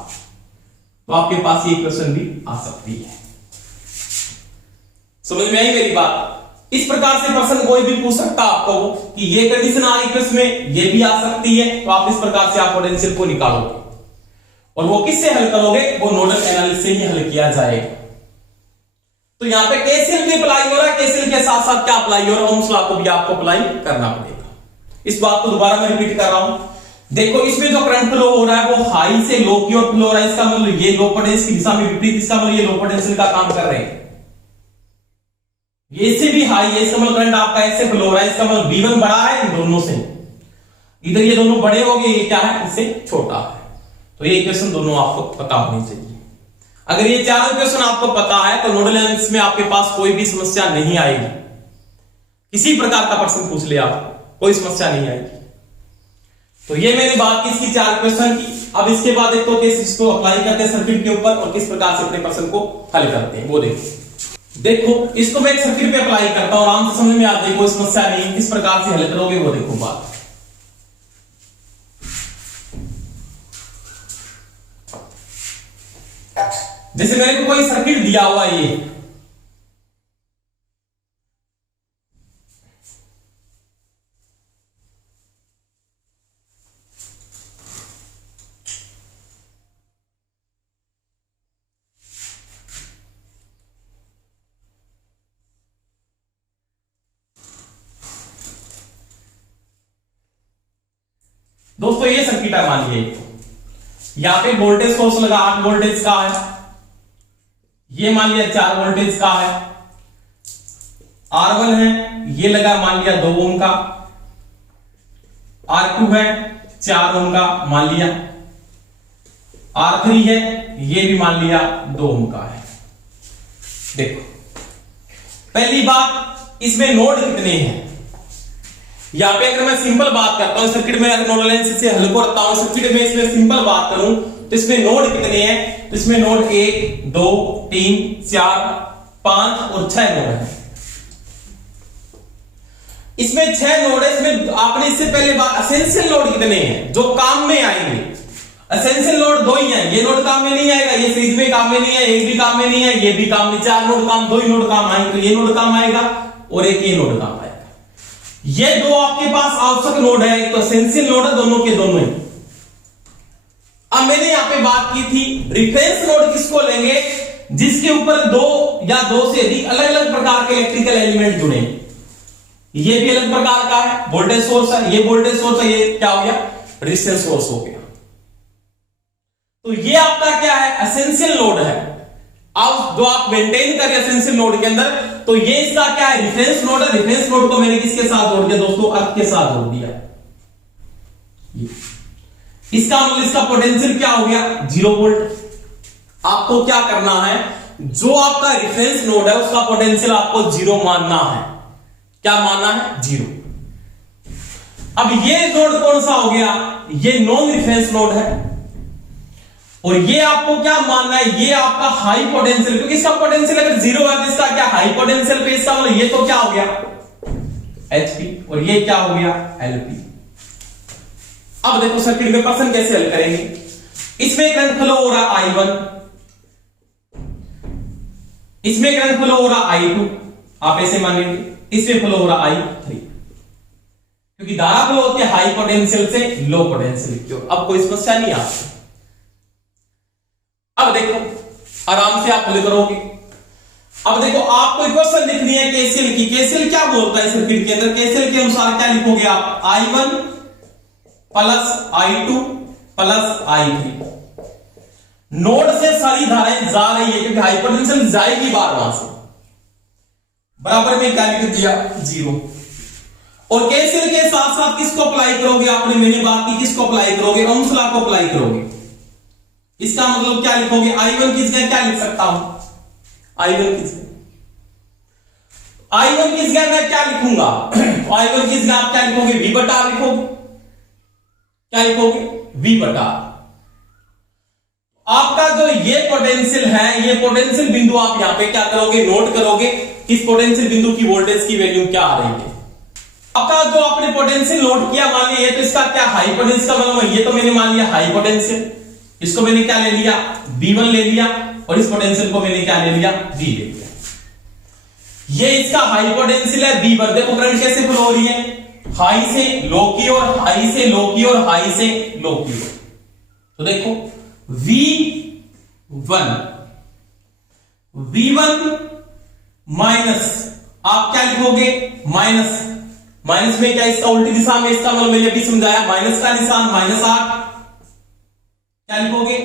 तो आपके पास ये क्वेश्चन भी आ सकती है। समझ में आई मेरी बात। इस प्रकार से प्रश्न कोई भी पूछ सकता आपको कि ये कंडीशन आ गई क्वेश्चन में, ये भी आ सकती है, तो आप इस प्रकार से आप पोटेंशियल को निकालोगे, और वो किससे हल करोगे, वो नोडल एनालिसिस से ही हल किया जाएगा। तो यहां पे केसीएल भी अप्लाई हो रहा है, केसीएल के साथ साथ क्या अप्लाई हो रहा है, ओम्स लॉ को भी आपको अप्लाई करना पड़ेगा। इस बात को दोबारा मैं रिपीट कर रहा हूं, देखो इसमें जो करंट फ्लो हो रहा है वो हाई से लो की ओर फ्लो हो रहा है, इसका मतलब ये लो पोटेंशियल की दिशा में विपरीत, इसका मतलब ये लो पोटेंशियल का काम कर रहे हैं। ये इससे भी हाई है, इसका मतलब करंट आपका ऐसे फ्लो हो रहा है, इसका मतलब V1 बड़ा है इन दोनों से, इधर ये दोनों बड़े हो गए, ये क्या है इससे छोटा है। तो ये इक्वेशन दोनों आपको पता होनी चाहिए। अगर ये चारों इक्वेशन आपको पता है तो नोडल एनालिसिस में आपके पास कोई भी समस्या नहीं आएगी, किसी प्रकार का प्रश्न पूछ ले आपको कोई समस्या नहीं आएगी। तो ये मेरी बात की इसकी 4 क्वेश्चन की। अब इसके बाद एक तो कैसे इसको अप्लाई करते हैं सर्किट के ऊपर और किस प्रकार से अपने प्रश्न को हल करते हैं वो देखो इसको मैं एक सर्किट पे अप्लाई करता हूं, आराम से समझ में आ जाए, कोई समस्या नहीं, किस प्रकार से हल करोगे वो देखो बात। जैसे मेरे को कोई सर्किट दिया हुआ है, ये दोस्तों ये सर्किट है, मान लीजिए यहां पे वोल्टेज सोर्स लगा 8 वोल्टेज का है, ये मान लिया 4 वोल्टेज का है, R1 है ये लगा मान लिया 2 ओम का, R2 है 4 ओम का मान लिया, R3 है ये भी मान लिया 2 ओम का है। देखो पहली बात इसमें नोड कितने हैं, यहां पे अगर मैं सिंपल बात करता हूं सर्किट में, अगर नोडल एनालिसिस से हल को रखता हूं सर्किट में, इसमें सिंपल बात करूं तो इसमें नोड कितने हैं, तो इसमें नोड 1 2 3 4 5 और 6 नोड है। इसमें 6 नोड है, इसमें आपने इससे पहले बात एसेंशियल नोड कितने हैं जो काम में आएंगे। एसेंशियल नोड दो ही है, ये नोड काम में नहीं आएगा, ये सीरीज में काम में नहीं है, एक भी काम में नहीं है, ये भी काम में, 4 नोड काम, 2 ही नोड काम आएंगे, तो ये नोड काम आएगा और एक ये नोड काम आएगा। ये दो आपके पास आवश्यक नोड है, एक तो एसेंशियल नोड है, दोनों के दोनों ही। अब मैंने यहां पे बात की थी रिफरेंस नोड किसको लेंगे, जिसके ऊपर दो या दो से अधिक अलग अलग प्रकार के इलेक्ट्रिकल एलिमेंट जुड़े। ये भी अलग प्रकार का है, वोल्टेज सोर्स है, ये वोल्टेज सोर्स है, ये क्या हो गया, रेजिस्टेंस सोर्स हो गया। तो ये आपका क्या है, एसेंशियल नोड है। अब जो आप मेंटेन करें एसेंशियल नोड के अंदर, तो ये इसका क्या है, रेफरेंस नोड है। रेफरेंस नोड को मैंने किसके साथ जोड़ दिया दोस्तों, अर्थ के साथ जोड़ दिया। इसका मतलब इसका पोटेंशियल क्या हो गया, 0 वोल्ट। आपको क्या करना है, जो आपका रेफरेंस नोड है उसका पोटेंशियल आपको 0 मानना है। क्या मानना है, 0। अब ये नोड कौन सा हो गया, ये नॉन रेफरेंस नोड है। और ये आपको क्या मानना है, ये आपका हाई पोटेंशियल, क्योंकि इसका पोटेंशियल अगर 0 है तो इसका क्या हाई पोटेंशियल पे, इसका मतलब ये तो क्या हो गया HP और ये क्या हो गया LP। अब देखो सर्किट में पर्सन कैसे हल करेंगे। इसमें करंट फ्लो हो रहा I1, इसमें करंट फ्लो हो रहा I2, आप ऐसे मानेंगे, इसमें फ्लो हो रहा I3, क्योंकि धारा फ्लो होती है हाई पोटेंशियल से लो पोटेंशियल की ओर। अब कोई समस्या नहीं आती। अब देखो आराम से आप हल करोगे। अब देखो आपको इक्वेशन लिखनी है केसीएल की। केसीएल क्या बोलता है सर्किट के अंदर, केसीएल के अनुसार क्या लिखोगे आप, I1 plus I2 plus I3। Node से सारी धाराएं जा रही है, क्योंकि हाई पोटेंशियल जाएगी बार वहां से, बराबर में क्या लिख दिया 0। और केसीएल के साथ साथ किसको अप्लाई करोगे, आपने मैंने बात की किसको अप्लाई करोगे, ओम्स लॉ को अप्लाई करोगे। इसका मतलब क्या लिखोगे, I1 की जगह क्या लिख सकता हूं, I1 की जगह मैं क्या लिखूंगा, I1 की जगह आप क्या लिखोगे, V बटा लिखोगे। क्या लिखोगे, V बटा। आपका जो ये पोटेंशियल है, ये पोटेंशियल बिंदु आप यहां पे क्या करोगे, नोट करोगे, इस पोटेंशियल बिंदु की वोल्टेज की वैल्यू क्या आ रही है। आपका जो आपने पोटेंशियल नोट किया, मान लिया तो इसका क्या हाई पोटेंशियल का मतलब, ये तो मैंने मान लिया हाई पोटेंशियल, इसको मैंने क्या ले लिया, V1 ले लिया, और इस पोटेंशियल को मैंने क्या ले लिया, V ले लिया। ये इसका हाई पोटेंशियल है V1। देखो करंट कैसे फ्लो हो रही है, हाई से लो की ओर, हाई से लो की ओर, हाई से लो की ओर। तो देखो V1 माइनस, आप क्या लिखोगे, माइनस में क्या, इसका उल्टी दिशा में, इसका मतलब मैंने अभी समझाया, माइनस का निशान -8, क्या लिखोगे,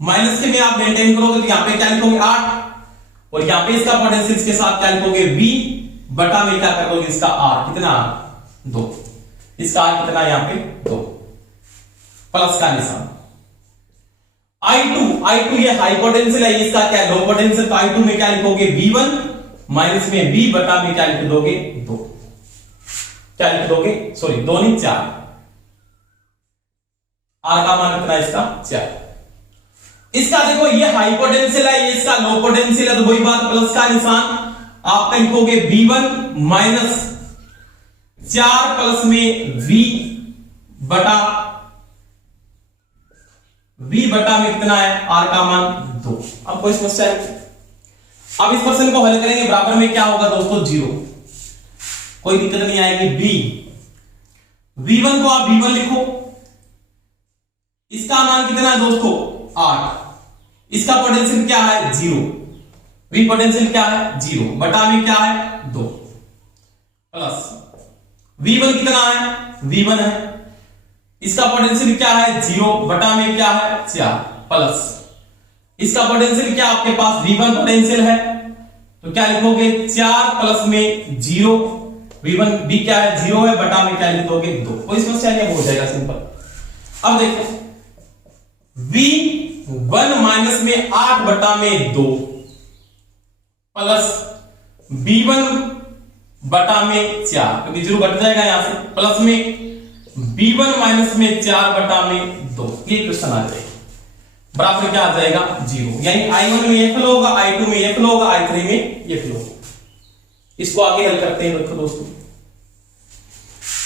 माइनस के में आप मेंटेन करोगे तो यहां पे क्या लिखोगे 8, और यहां पे इसका पोटेंशियल के साथ क्या लिखोगे V बटा में क्या करोगे, इसका R कितना 2, इसका R कितना यहां पे 2, प्लस का निशान। I2 ये हाई पोटेंशियल है, इसका क्या लो पोटेंशियल, तो I2 में क्या लिखोगे V1 माइनस में V बटा में क्या लिख दोगे 2, क्या लिख दोगे, सॉरी 2 नहीं 4, R का मान कितना इसका 4। इसका देखो ये हाई पोटेंशियल है, ये इसका लो पोटेंशियल है, तो वही बात प्लस का निशान आप लिखोगे V1 माइनस 4 प्लस में V बटा में कितना है, R का मान 2। अब कोई समस्या है, अब इस क्वेश्चन को हल करेंगे, बराबर में क्या होगा दोस्तों 0, कोई दिक्कत नहीं आएगी। V1 को आप V1 लिखो, इसका मान कितना है दोस्तों 8, इसका पोटेंशियल क्या है 0, V पोटेंशियल क्या है 0, बटा में क्या है 2, प्लस V1 कितना है, V1 है, इसका पोटेंशियल क्या है 0, बटा में क्या है 4, प्लस इसका पोटेंशियल क्या आपके पास V1 पोटेंशियल है, तो क्या लिखोगे 4 प्लस में 0, V क्या है 0 है, बटा में क्या लिखोगे 2। कोई समस्या नहीं, हो जाएगा सिंपल। अब देखो V1 माइनस में 8 बटा में 2 प्लस V1 बटा में 4, क्योंकि 0 घट जाएगा यहां से, प्लस में V1 माइनस में 4 बटा में 2, ये क्वेश्चन आ जाएगा, बराबर क्या आ जाएगा 0। यानी I1 में ये फ्लो होगा, I2 में ये फ्लो होगा, I3 में ये फ्लो होगा। इसको आगे हल करते हैं देखो दोस्तों।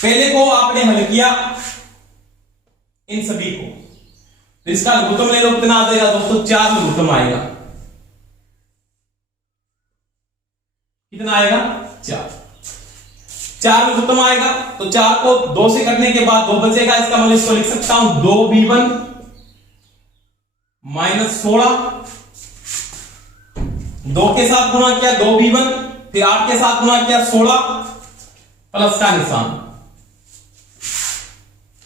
पहले को आपने हल किया इन सभी को, तो इसका लघुत्तम ले लो, कितना आ जाएगा दोस्तों, 4 लघुत्तम आएगा। कितना आएगा, 4 लघुत्तम आएगा। तो 4 को 2 से कटने के बाद 2 बचेगा, इसका मतलब इसको लिख सकता हूं 2b1 माइनस 16, 2 के साथ गुणा किया 2b1, फिर 8 के साथ गुणा किया 16, प्लस का निशान,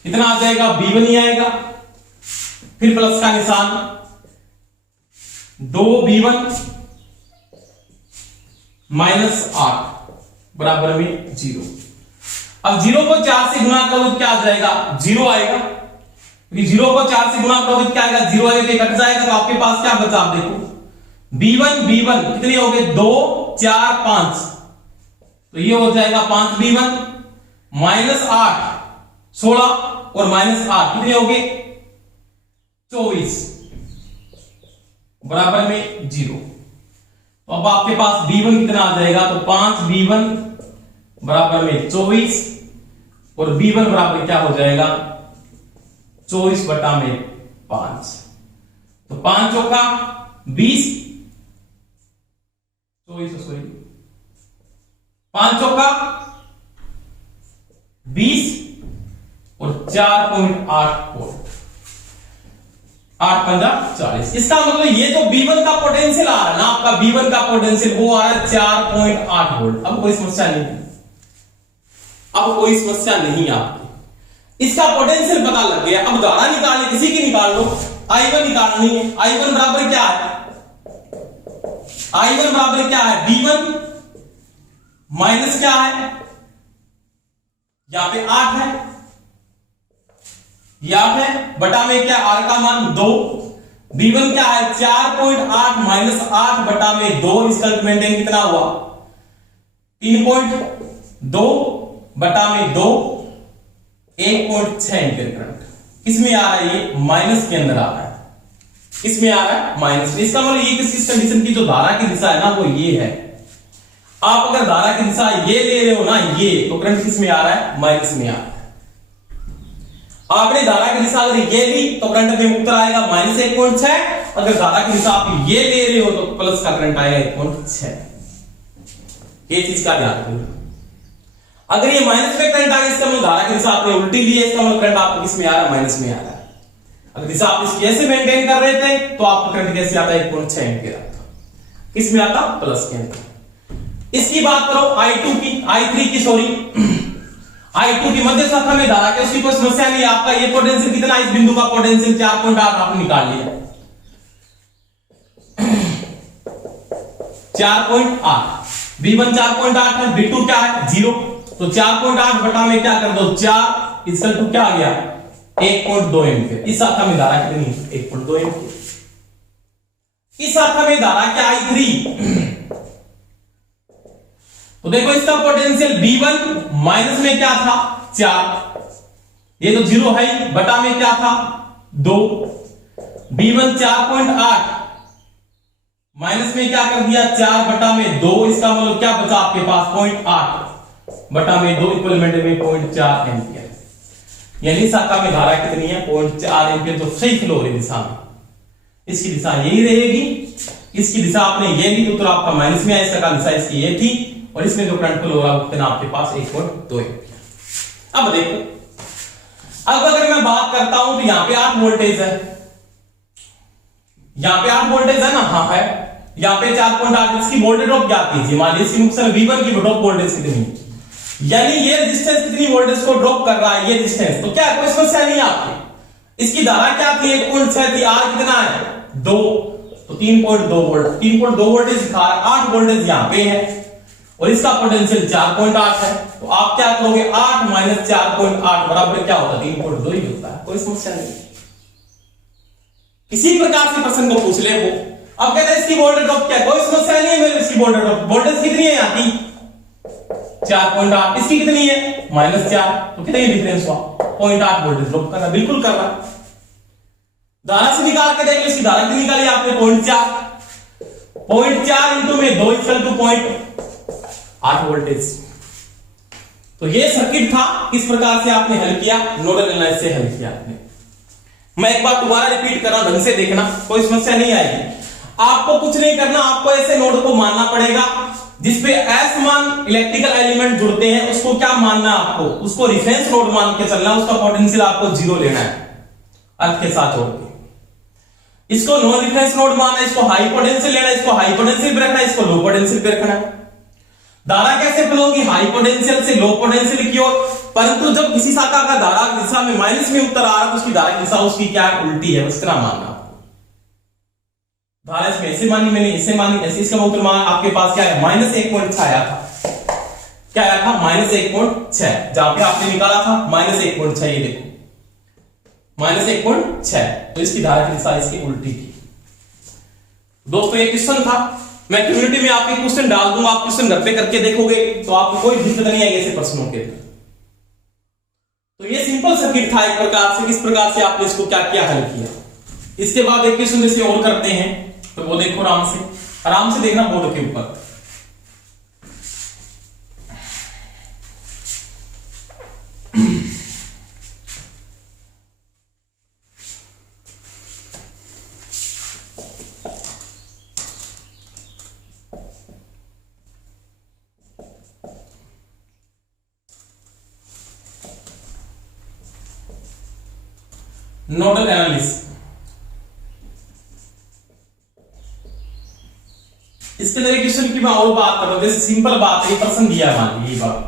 कितना आ जाएगा, b1 ही आएगा, फिर प्लस का निशान, 2b1 माइनस 8 बराबर में 0। अब 0 को 4 से गुणा करो तो क्या आ जाएगा, 0 आएगा, क्योंकि 0 को 4 से गुणा करो तो क्या आएगा, 0 आएगा, कट जाएगा, तो आपके पास क्या बचा, आप देखो b1 कितने हो गए, 2 4 5, तो ये हो जाएगा 5b1 माइनस 8 16 और माइनस 8 कितने हो गए, 24 बराबर में 0। तो अब आपके पास b1 कितना आ जाएगा, तो 5b1 बराबर में 24 और b1 बराबर क्या हो जाएगा, 24 बटा में 5, तो 5 चौका 20, 5 चौका 20 और 4.8 वोल्ट, 8 पंजा 40। इसका मतलब ये जो B1 का पोटेंशियल आ रहा है ना, आपका B1 का पोटेंशियल वो आ रहा है 4.8 वोल्ट। अब कोई समस्या नहीं, अब कोई समस्या नहीं आपकी, इसका पोटेंशियल पता लग गया। अब धारा निकालने, किसी की निकाल लो, I1 निकालनी है। I1 बराबर क्या है, I1 बराबर क्या है, B1 माइनस क्या है, यहां पे 8 है, याद है, बटा में क्या, R का मान 2, B1 क्या है 4.8 माइनस 8 बटा में 2, रिजल्ट मेंटेन कितना हुआ, 3.2 बटा में 2, 1.6 एम्पीयर करंट। किसमें आ रहा है, ये माइनस के अंदर आ रहा है, किसमें आ रहा है, माइनस। इसका मतलब ये किस कंडीशन की जो धारा की दिशा है ना, वो ये है। आप अगर धारा की दिशा ये ले रहे हो ना, ये, तो करंट किसमें आ रहा है, माइनस में आ रहा है। आपने धारा की दिशा अगर ये ली तो करंट में उत्तर आएगा माइनस 1.6, अगर धारा की दिशा आप ये ले रहे हो तो प्लस का करंट आएगा 1.6। ये चीज का ध्यान रखिए। अगर ये माइनस में करंट आ गया, इसका मतलब धारा की दिशा आपने उल्टी ली है, इसका मतलब करंट आपको किसमें आ रहा है, माइनस में आ रहा है। अगर दिशा आप इसकी ऐसे मेंटेन कर रहे थे तो आपका करंट कैसे आता है, 1.6 एम्पीयर आता, किसमें आता, प्लस के अंदर। इसकी बात करो I2 की, I3 की, सॉरी I2 की मध्य शाखा में धारा के, उसकी कोई समस्या नहीं है। आपका ये पोटेंशियल कितना, इस बिंदु का पोटेंशियल 4.8 आपने निकाल लिया, 4.8, B1 4.8 है, B2 क्या है 0, तो 4.8 बटा में क्या कर दो 4, इसका टू क्या आ गया 1.2 एम्पीयर। इस शाखा में धारा कितनी, 1.2 एम्पीयर। इस शाखा में धारा क्या I3, तो देखो इसका पोटेंशियल B1 माइनस में क्या था 4, ये तो 0 है, बटा में क्या था 2, B1 4.8 माइनस में क्या कर दिया 4 बटा में 2, इसका मतलब क्या बचा आपके पास 0.8 बटा में 2 इक्वलमेंट में 0.4 एम्पीयर। यानी शाखा में धारा कितनी है 0.4 एम्पीयर। तो सही फ्लो है दिशा में, इसकी दिशा यही रहेगी, इसकी दिशा आपने ये ली तो आपका माइनस में है, इसका दिशा इसकी ये थी, और इसमें जो करंट फ्लो हो रहा है आपके पास 1.2 एम्पीयर। अब देखो, अब अगर मैं बात करता हूं तो यहां पे 8 वोल्टेज है, यहां पे 8 वोल्टेज है ना, हाँ है, यहां पे 4.8, इसकी वोल्टेज ड्रॉप क्या कीजिए, मान लीजिए इसकी नुकसान V1 की ड्रॉप वोल्टेज कितनी, यानी ये रेजिस्टेंस कितनी वोल्टेज को ड्रॉप कर रहा है, ये रेजिस्टेंस, तो क्या कोई समस्या नहीं आपकी। इसकी धारा क्या थी 1.6 थी, R कितना है 2, तो 3.2 वोल्ट, 3.2 वोल्टेज दिखा रहा है, 8 वोल्टेज यहां पे है और इसका पोटेंशियल 4.8 है, तो आप क्या करोगे 8 माइनस 4.8 बराबर क्या होता है 3.2 ही होता है, कोई समस्या नहीं। किसी प्रकार से प्रश्न को पूछ ले वो, अब कहते हैं इसकी वोल्टेज ड्रॉप क्या, कोई समस्या नहीं है मेरे, इसकी वोल्टेज ड्रॉप, वोल्टेज कितनी है यहाँ की 4.8, इसकी कितनी है -4, तो कितना डिफरेंस हुआ 0.8 वोल्टेज ड्रॉप कर रहा, बिल्कुल कर रहा। धारा से निकाल के देख लो, इसकी धारा कितनी निकाली आपने 0.4 इंटू में 2 इक्वल टू 0.8 वोल्टेज। तो ये सर्किट था, इस प्रकार से आपने हल किया, नोडल एनालिसिस से हल किया आपने। मैं एक बार दोबारा रिपीट कर रहा हूं, ढंग से देखना, कोई समस्या नहीं आएगी। आपको कुछ नहीं करना, आपको ऐसे नोड को मानना पड़ेगा जिसपे असमान इलेक्ट्रिकल एलिमेंट जुड़ते हैं, उसको क्या मानना है आपको, उसको रेफरेंस नोड मान के चलना, उसका पोटेंशियल आपको 0 लेना है अर्थ के साथ जोड़ के। इसको नॉन रेफरेंस नोड मानना है, इसको हाई पोटेंशियल लेना है, इसको हाई पोटेंशियल पे रखना है, इसको लो पोटेंशियल पे रखना है। धारा कैसे फ्लो होगी, हाई पोटेंशियल से लो पोटेंशियल की ओर, परंतु जब किसी शाखा का धारा की दिशा में माइनस में उत्तर आ रहा है तो उसकी धारा की दिशा उसकी क्या उल्टी है, उस तरह मानना आपको। धारा इसमें ऐसे मानी, मैंने ऐसे मानी, ऐसे, इसका मतलब आपके पास क्या है, -1.6 आया था। क्या आया था, -1.6, जहां पे आपने निकाला था -1.6, ये देखो -1.6, तो इसकी धारा की दिशा इसकी उल्टी थी। दोस्तों ये क्वेश्चन था, मैं कम्युनिटी में आपके क्वेश्चन डाल दूंगा, आप क्वेश्चन घर पे करके देखोगे तो आपको कोई दिक्कत नहीं आएगी ऐसे प्रश्नों के। तो ये सिंपल सर्किट था एक प्रकार से, किस प्रकार से आपने इसको क्या किया, हल किया। इसके बाद एक क्वेश्चन जैसे और करते हैं, तो वो देखो आराम से देखना बोर्ड के ऊपर। नोडल एनालिसिस, इसके अंदर क्वेश्चन की मैं और बात कर रहा हूं, जैसे सिंपल बात है, प्रश्न दिया मान लीजिए, ये बात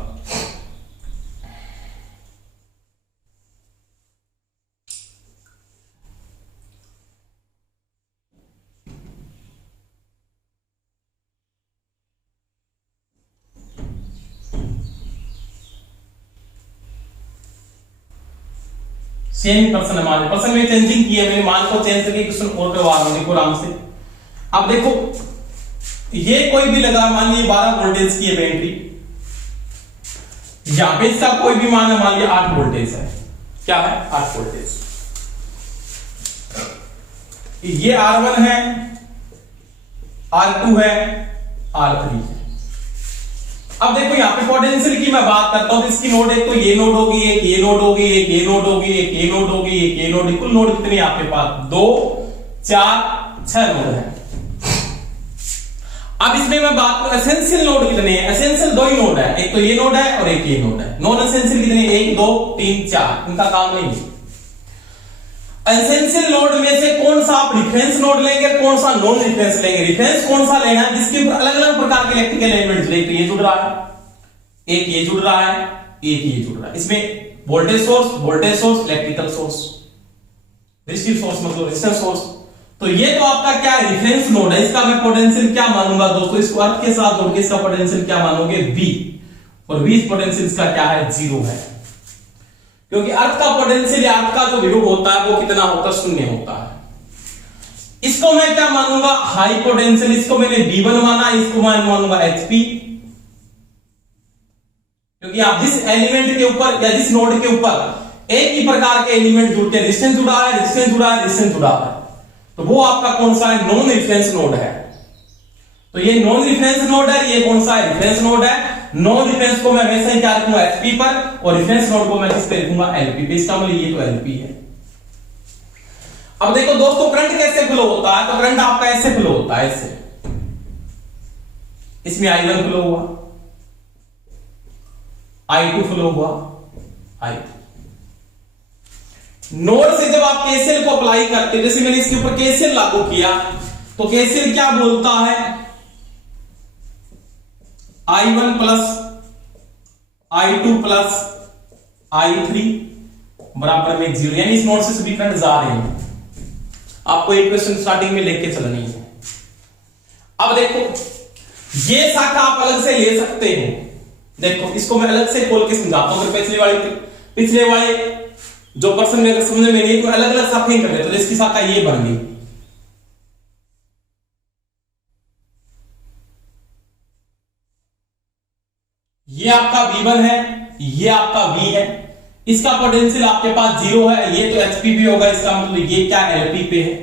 सेम पर्सन है, मान पर्सन में चेंजिंग की है मैंने, मान को चेंज करके क्वेश्चन और करवा रहा हूं, देखो आराम से। अब देखो ये कोई भी लगा, मान लीजिए 12 वोल्टेज की है बैटरी, यहां पे इसका कोई भी मान है, मान लीजिए 8 वोल्टेज है, क्या है 8 वोल्टेज, ये R1 है, R2 है, R3 है। अब देखो यहाँ पे पोटेंशियल की मैं बात करता हूं, तो इसकी नोड एक तो ये नोड होगी, एक ये नोड होगी, एक ये नोड होगी, एक ये नोड होगी, एक ये नोड, कुल नोड कितने आपके पास, 2 4 6 नोड है। अब इसमें मैं बात करूं एसेंशियल नोड कितने हैं, एसेंशियल 2 ही नोड है, एक तो ये नोड है और एक ये नोड है। नॉन एसेंशियल कितने, 1 2 3 4, इनका काम नहीं है। एसेंशियल नोड में से कौन सा आप रिफरेंस नोड लेंगे, कौन सा नॉन रिफरेंस लेंगे। रिफरेंस कौन सा लेना है, जिसके ऊपर अलग अलग प्रकार के इलेक्ट्रिकल एलिमेंट जुड़े, तो ये जुड़ रहा है, एक ये जुड़ रहा है, एक ये जुड़ रहा है। इसमें voltage source, electrical source, resistive source मतलब रेजिस्टेंस सोर्स। तो ये तो आपका क्या है, रेफरेंस नोड है। इसका मैं पोटेंशियल क्या मानूंगा दोस्तों, इसको अर्थ के साथ जोड़ के इसका पोटेंशियल क्या मानोगे, V, और V पोटेंशियल इसका क्या है, 0 है, क्योंकि अर्थ का पोटेंशियल या अर्थ का जो विभव होता है वो कितना होता है, 0 होता है। इसको मैं क्या मानूंगा, हाई पोटेंशियल, इसको मैंने V1 माना, इसको मैं मानूंगा HP, क्योंकि आप जिस एलिमेंट के ऊपर या जिस नोड के ऊपर एक ही प्रकार के एलिमेंट जुड़ते हैं, रेजिस्टेंस जुड़ा है, रेजिस्टेंस जुड़ा है, रेजिस्टेंस जुड़ा है, तो वो आपका कौन सा है, नॉन रिफरेंस नोड है। तो ये नॉन रिफरेंस नोड है, ये कौन सा है, रिफरेंस नोड है। नॉन रिफरेंस को मैं हमेशा ही क्या रखूंगा, एचपी पर, और रिफरेंस नोड को मैं किस पे रखूंगा, एलपी पे। इसका मतलब ये तो एलपी है। अब देखो दोस्तों करंट कैसे फ्लो होता है, तो करंट आपका ऐसे फ्लो होता है, ऐसे, इसमें I1 फ्लो हुआ, I2 फ्लो हुआ, I3। नोड से जब आप केसीएल को अप्लाई करते हैं, जैसे मैंने इसके ऊपर केसीएल लागू किया, तो केसीएल क्या बोलता है, I1 plus I2 plus I3 बराबर में 0, यानी इस नोड से सभी करंट जा रहे हैं। आपको इक्वेशन स्टार्टिंग में लेके चलनी है। अब देखो ये शाखा आप अलग से ले सकते हो, देखो इसको मैं अलग से खोल के समझाता हूं। पिछले वाले जो पर्सन में अगर समझ में नहीं तो अलग अलग शाखाएं कर लेते, तो इसकी शाखा ये बन गई, ये आपका V1 है, ये आपका V है, इसका पोटेंशियल आपके पास 0 है, ये तो HP पे होगा, इसका मतलब ये क्या LP पे है।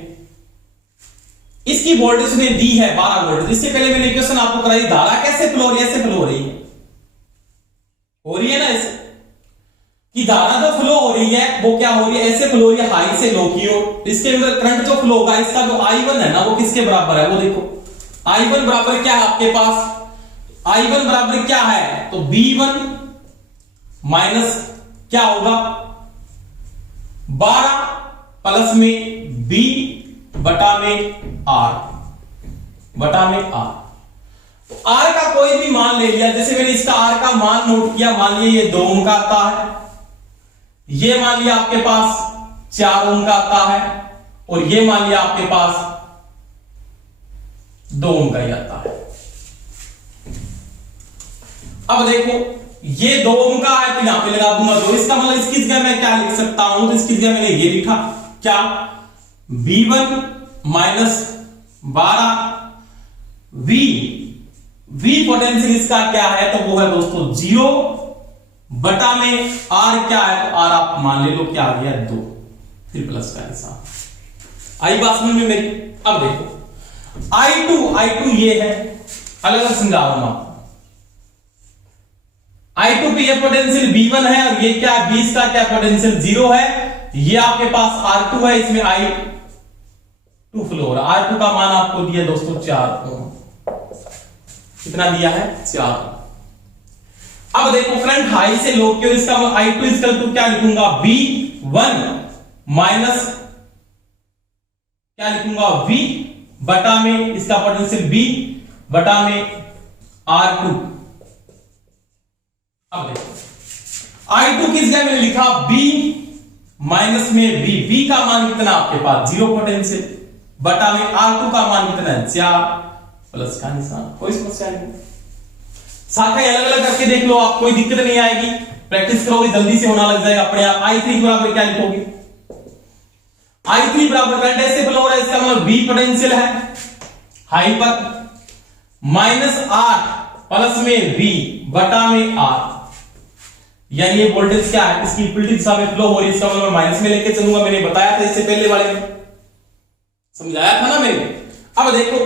इसकी वोल्टेज में दी है 12 वोल्ट। इससे पहले मैंने इक्वेशन आपको कराई, धारा कैसे फ्लो हो रही है, ऐसे फ्लो हो रही है, हो रही है ना ऐसे। कि धारा जो फ्लो हो रही है वो क्या हो रही है, ऐसे फ्लो हो रही है हाई से लो की ओर। इसके अंदर करंट जो फ्लो होगा इसका जो I1 है ना वो किसके बराबर है, वो देखो I1 बराबर क्या है आपके पास, I1 बराबर क्या है, तो B1 माइनस क्या होगा 12 प्लस में B बटा में R बटा में R। तो R का कोई भी मान ले लिया, जैसे मैंने इसका R का मान नोट किया, मान लिया ये 2 ओम का आता है, ये मान लिया आपके पास 4 ओम का आता है, और ये मान लिया आपके पास 2 ओम का ही आता है। अब देखो ये 2 ओम का है तो यहां पे लगा दूंगा 2, इसका मतलब इसकी जगह मैं क्या लिख सकता हूं, तो इसकी जगह मैंने ये लिखा क्या, V1 माइनस 12 V पोटेंशियल इसका क्या है, तो वो है दोस्तों 0 बटा में R क्या है, तो R आप मान ले लो क्या आ गया 2, फिर प्लस का निशान। आई बात समझ में मेरी। अब देखो I2 ये है, अलग अलग समझा रहा हूं आपको। I2 पे ये पोटेंशियल V1 है और ये क्या है, B का क्या पोटेंशियल 0 है, ये आपके पास R2 है, इसमें I2 फ्लो हो रहा है। R2 का मान आपको दिया दोस्तों 4 ओम, कितना दिया है 4। अब देखो करंट हाई से लो की ओर, इसका I2 इक्वल टू क्या लिखूंगा, V1 माइनस क्या लिखूंगा V बटा में इसका पोटेंशियल B बटा में R2। अब देखो I2 किस जगह मैंने लिखा B माइनस में V का मान कितना आपके पास 0 पोटेंशियल बटा में R2 का मान कितना है 4 प्लस का निशान। कोई समस्या नहीं, शाखाएं अलग अलग करके देख लो आप, कोई दिक्कत नहीं आएगी, प्रैक्टिस करोगे जल्दी से होना लग जाएगा अपने आप। I3 बराबर क्या लिखोगे, I3 बराबर करंट ऐसे फ्लो हो रहा है, इसका मतलब V पोटेंशियल है हाई पर माइनस 8 प्लस में V बटा में R, यानी ये वोल्टेज क्या है, इसकी उल्टी दिशा में फ्लो हो रही है, इसका मतलब माइनस में लेके चलूंगा, मैंने बताया था इससे पहले वाले में, समझाया था ना मैंने। अब देखो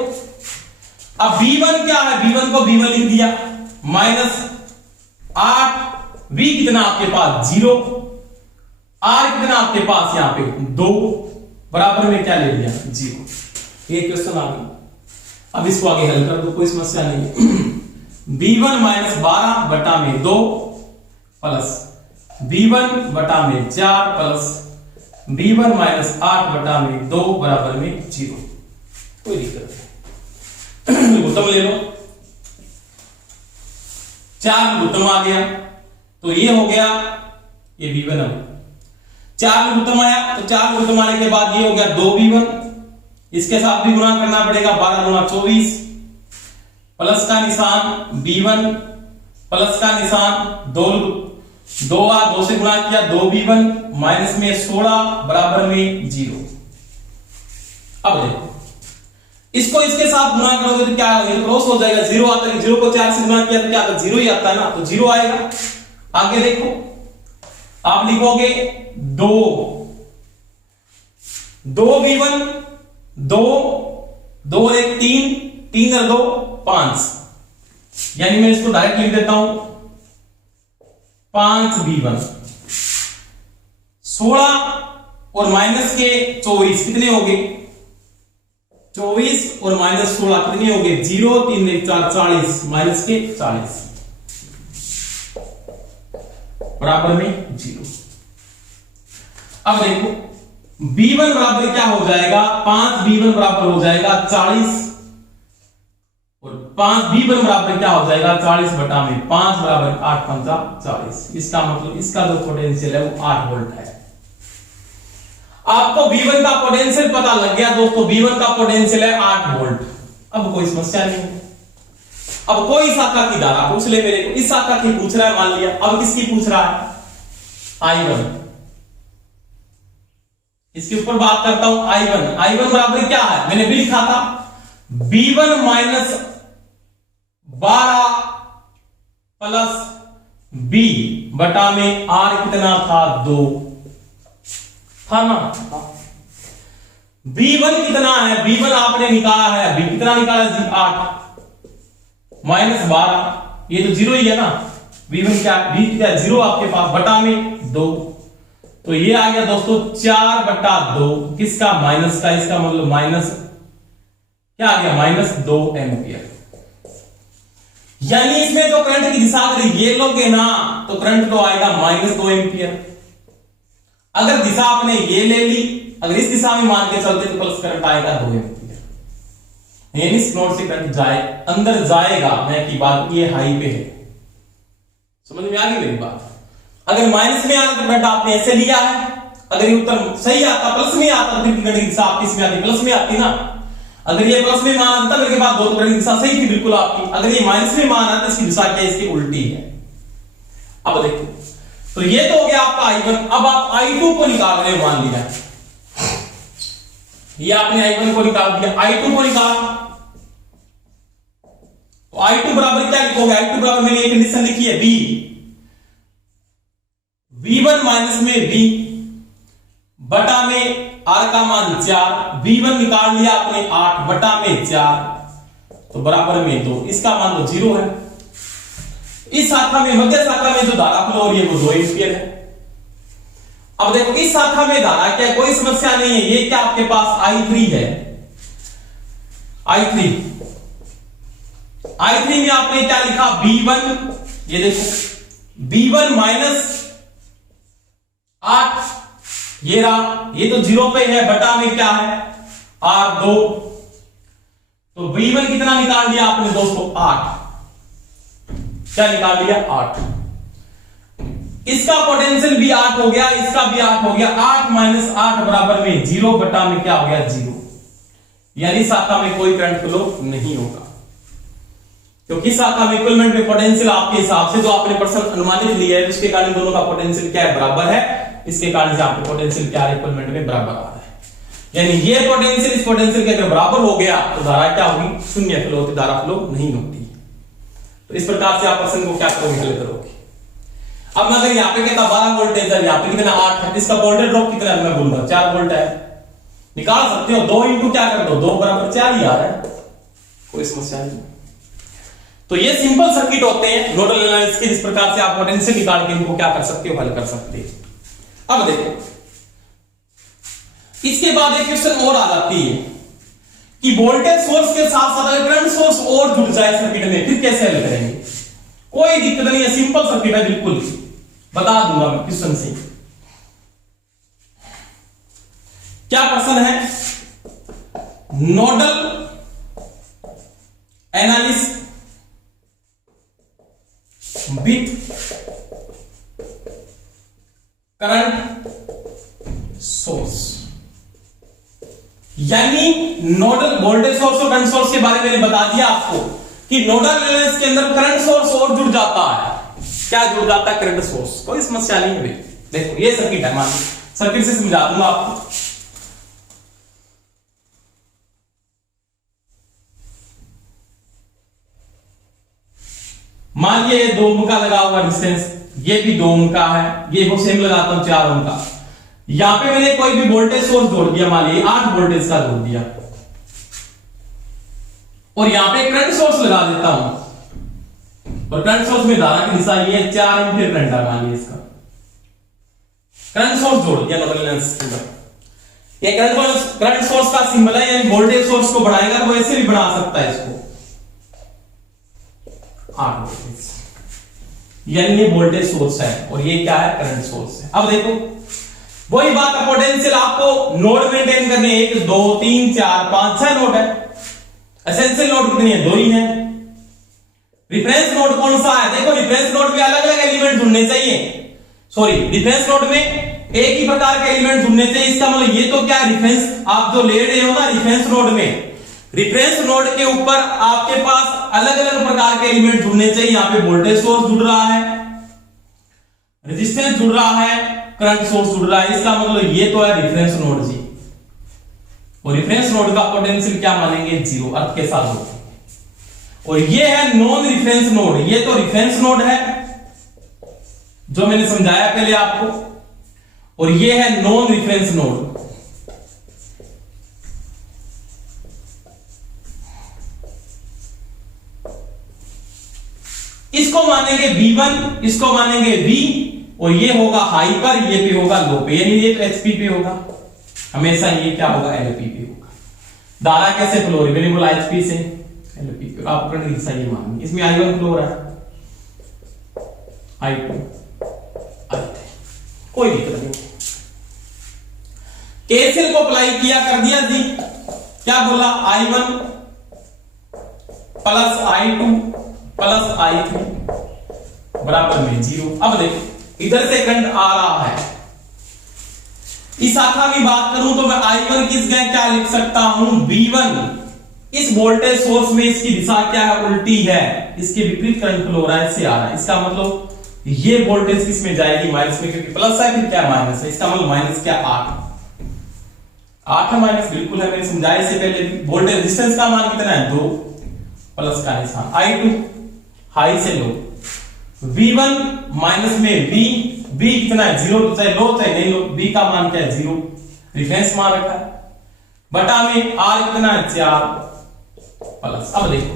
अब V1 क्या है, V1 को V1 लिख दिया माइनस 8 V कितना आपके पास 0, R कितना आपके पास यहां पे 2 बराबर में क्या ले लिया 0। ये क्वेश्चन आ गया। अब इसको आगे हल कर दो, कोई समस्या नहीं है। V1 माइनस 12 बटा में 2 प्लस V1 बटा में 4 प्लस V1 माइनस 8 बटा में 2 बराबर में 0। कोई दिक्कत नहीं, उत्तम ले लो, 4 उत्तम आ गया, तो ये हो गया ये V1 है, 4 उत्तम आया, तो 4 उत्तम आने के बाद ये हो गया 2 V1, इसके साथ भी गुणा करना पड़ेगा, 12 गुणा 24 प्लस का निशान V1 प्लस का निशान 2 और 2 से गुणा किया 2 V1 माइनस में 16 बराबर में 0। अब देखो इसको इसके साथ गुणा करोगे तो क्या होगा, क्रॉस हो जाएगा, 0 आता है, 0 को 4 से गुणा किया तो क्या आता है 0 ही आता है ना, तो 0 आएगा। आगे देखो आप लिखोगे 2 V1 2 और 1 3 और 2 5, यानी मैं इसको डायरेक्ट लिख देता हूं 5 V1 16 और माइनस के 24 कितने हो गए 24 और माइनस 16 कितने हो गए 0 3 1 4 40 माइनस के 40 बराबर में 0। अब देखो B1 बराबर क्या हो जाएगा 5 B1 बराबर हो जाएगा 40 और 5 B1 बराबर क्या हो जाएगा 40 बटा में 5 बराबर 8 पंजा 40। इसका मतलब इसका जो पोटेंशियल है वो 8 वोल्ट है। आपको V1 का पोटेंशियल पता लग गया दोस्तों, V1 का पोटेंशियल है 8 वोल्ट। अब कोई समस्या नहीं है। अब कोई शाखा की धारा पूछ ले मेरे को, इस शाखा की पूछ रहा है मान लिया, अब किसकी पूछ रहा है I1, इसके ऊपर बात करता हूं I1 बराबर क्या है मैंने भी लिखा था B1 माइनस 12 प्लस B बटा में R कितना था 2 था ना। B1 कितना है, B1 आपने निकाला है, B कितना निकाला है 8 माइनस 12, ये तो 0 ही है ना। B1 क्या B क्या 0 आपके पास बटा में -2। तो ये आ गया दोस्तों 4/2 किसका, माइनस का, इसका मतलब माइनस क्या आ गया, -2 एम्पियर। यानी इसमें जो करंट की दिशा अगर ये लोगे ना तो करंट तो आएगा -2 एम्पियर। अगर दिशा आपने ये ले ली, अगर इस दिशा में मान के चलते तो प्लस करंट आएगा 2 एम्पियर। यानी इस नोड से करंट जाए अंदर जाएगा, मैं की बात, ये हाई पे है। समझ में आ गई मेरी बात। अगर माइनस में आता तो करंट आपने ऐसे लिया है, अगर ये उत्तर सही आता प्लस में आता तो फिर करंट की दिशा आपकी इसमें आती, प्लस में आती ना। अगर ये प्लस में मान आता मेरे बाद दो तो करंट की दिशा सही थी बिल्कुल आपकी। अगर ये माइनस में मान आता तो इसकी दिशा क्या, इसकी उल्टी है। अब देखो, तो ये तो हो गया आपका I1। अब आप I2 को निकाल रहे हो, मान लिया ये आपने I1 को निकाल दिया, I2 को निकाल। तो I2 बराबर क्या लिखोगे, I2 बराबर मैंने एक कंडीशन लिखी है V1 माइनस में V बटा में R का मान 4, V1 निकाल लिया आपने 8 बटा में 4, तो बराबर में 2, इसका मान तो 0 है। इस शाखा में, मध्य शाखा में जो धारा फ्लो हो रही है वो 2 एम्पियर है। अब देखो इस शाखा में धारा क्या, कोई समस्या नहीं है, ये क्या आपके पास I3 है। I3 में आपने क्या लिखा, V1, ये देखो V1 माइनस 8, ये रहा, ये तो 0 पे है, बटा में क्या है R2। तो V1 कितना निकाल लिया आपने दोस्तों, 8। क्या निकाल लिया, 8। इसका पोटेंशियल भी 8 हो गया, इसका भी 8 हो गया। 8 माइनस 8 बराबर में 0 बटा में क्या हो गया, 0। यानी शाखा में कोई करंट फ्लो नहीं होगा, क्योंकि शाखा में इक्विवेलेंट में पोटेंशियल आपके हिसाब से जो आपने प्रश्न अनुमानित लिया है, जिसके कारण दोनों का पोटेंशियल क्या है, बराबर है। इसके कारण से आपके पोटेंशियल क्या है, इक्विवेलेंट में बराबर आ रहा है। यानी ये पोटेंशियल इस पोटेंशियल के अगर बराबर हो गया तो धारा क्या होगी, शून्य फ्लो होती, धारा फ्लो नहीं होती। तो इस प्रकार से आप प्रश्न को क्या करोगे, हल करोगे। अब मैं अगर यहाँ पे कहता 12 वोल्टेज है, यहाँ पे कितना 8 है, इसका वोल्टेज ड्रॉप कितना है, मैं बोल रहा 4 वोल्ट है, निकाल सकते हो। 2 इंटू क्या कर दो, 2 बराबर 4 ही आ रहा है, कोई समस्या नहीं। तो ये सिंपल सर्किट होते हैं नोडल एनालिसिस के, जिस प्रकार से आप पोटेंशियल निकाल के इनको क्या कर सकते हो, हल कर सकते हो। अब देखो इसके बाद एक क्वेश्चन और आ जाती है कि वोल्टेज सोर्स के साथ साथ अगर करंट सोर्स और जुड़ जाए सर्किट में, फिर कैसे हल करेंगे। कोई दिक्कत नहीं है, सिंपल सर्किट है बिल्कुल, बता दूंगा मैं क्वेश्चन से। क्या प्रश्न है, nodal analysis with current source. यानी नोडल वोल्टेज सोर्स और करंट सोर्स के बारे में मैंने बता दिया आपको कि नोडल एनालिसिस के अंदर करंट सोर्स और जुड़ जाता है। क्या जुड़ जाता है, करंट सोर्स, कोई समस्या नहीं है। देखो ये सर्किट है, मान सर्किट से समझा दूंगा आपको। मान लीजिए 2 ओम का लगा हुआ रेजिस्टेंस, ये भी 2 ओम का है, ये वो सेम लगाता हूं 4 ओम का। यहां पे मैंने कोई भी वोल्टेज सोर्स जोड़ दिया, मान लीजिए 8 वोल्टेज का जोड़ दिया, और यहां पे करंट सोर्स लगा देता हूं। और करंट सोर्स में धारा की दिशा ये 4 एम्पीयर करंट है, मान लीजिए इसका करंट सोर्स जोड़ दिया नोडल एनालिसिस के अंदर। ये करंट सोर्स का सिंबल है, यानी वोल्टेज सोर्स को बढ़ाएगा तो ऐसे भी बढ़ा सकता है इसको 8 वोल्टेज, यानी ये वोल्टेज सोर्स है और ये क्या है, करंट सोर्स है। अब देखो वही बात है, पोटेंशियल आपको नोड मेंटेन करने 1 2 3 4 5 6 नोड है। एसेंशियल नोड कितनी है, 2 ही है। रिफरेंस नोड कौन सा है, देखो रिफरेंस नोड में अलग अलग एलिमेंट जुड़ने चाहिए, सॉरी रिफरेंस नोड में एक ही प्रकार के एलिमेंट जुड़ने चाहिए। इसका मतलब ये तो क्या है, रेफरेंस आप जो ले रहे हो ना रेफरेंस नोड में, रेफरेंस नोड के ऊपर आपके पास अलग अलग प्रकार के एलिमेंट जुड़ने चाहिए। यहां पे वोल्टेज सोर्स जुड़ रहा है, रेजिस्टेंस जुड़ रहा है, करंट सोर्स जुड़ रहा है। इसका मतलब ये तो है रेफरेंस नोड जी। और रेफरेंस नोड का पोटेंशियल क्या मानेंगे, 0, अर्थ के साथ होते हैं। और ये है नॉन रेफरेंस नोड, ये तो रेफरेंस नोड है जो मैंने समझाया पहले आपको, और ये है नॉन रेफरेंस नोड। इसको मानेंगे V1, इसको मानेंगे V, और ये होगा हाई पर, ये पे होगा लो पे, यानी ये तो एचपी पे होगा, हमेशा ये क्या होगा एलपी पे होगा। धारा कैसे फ्लो हो रही, मैंने बोला एचपी से एलपी पे, आप करंट की दिशा ये मानिए, इसमें I1 फ्लो हो रहा है, I2 I3, कोई दिक्कत नहीं। केसीएल को अप्लाई किया, कर दिया जी, क्या बोला I1 plus I2 plus I3 बराबर में 0। अब देखो इधर से करंट आ रहा है, इस शाखा की बात करूं तो मैं I1 किस जगह क्या लिख सकता हूं, V1। इस वोल्टेज सोर्स में इसकी दिशा क्या है, उल्टी है, इसके विपरीत करंट फ्लो हो रहा है, इससे आ रहा है, इसका मतलब ये वोल्टेज किस में जाएगी, माइनस में, क्योंकि प्लस है फिर क्या माइनस है, इसका मतलब माइनस क्या 8 माइनस बिल्कुल है, मैंने समझाया इससे पहले भी। वोल्टेज रेजिस्टेंस का मान कितना है 2, प्लस का निशान, I2 हाई से लो, V1 माइनस में V कितना है 0, चाहे लो चाहे नहीं लो, V का मान क्या है 0, रेफरेंस मान रखा है, बटा में R कितना है 4 प्लस। अब देखो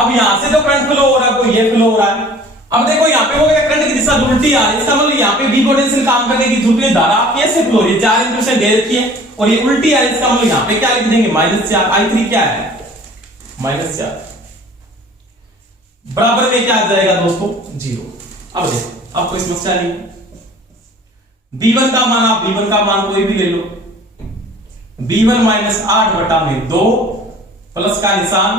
अब यहां से जो करंट फ्लो हो रहा है वो ये फ्लो हो रहा है। अब देखो यहाँ पे हो गया करंट की दिशा उल्टी आ रही है, इसका मतलब यहाँ पे V पोटेंशियल काम करने की जरूरत है, धारा कैसे फ्लो हो रही है 4 एम्पीयर से दे रखी है और ये उल्टी आ रही है, इसका मतलब यहाँ पे क्या लिख देंगे -4, I3 क्या है -4 बराबर में क्या आ जाएगा दोस्तों 0। अब देखो अब कोई समस्या नहीं, V1 का मान, आप V1 का मान कोई भी ले लो, V1 -8 बटा में 2 प्लस का निशान,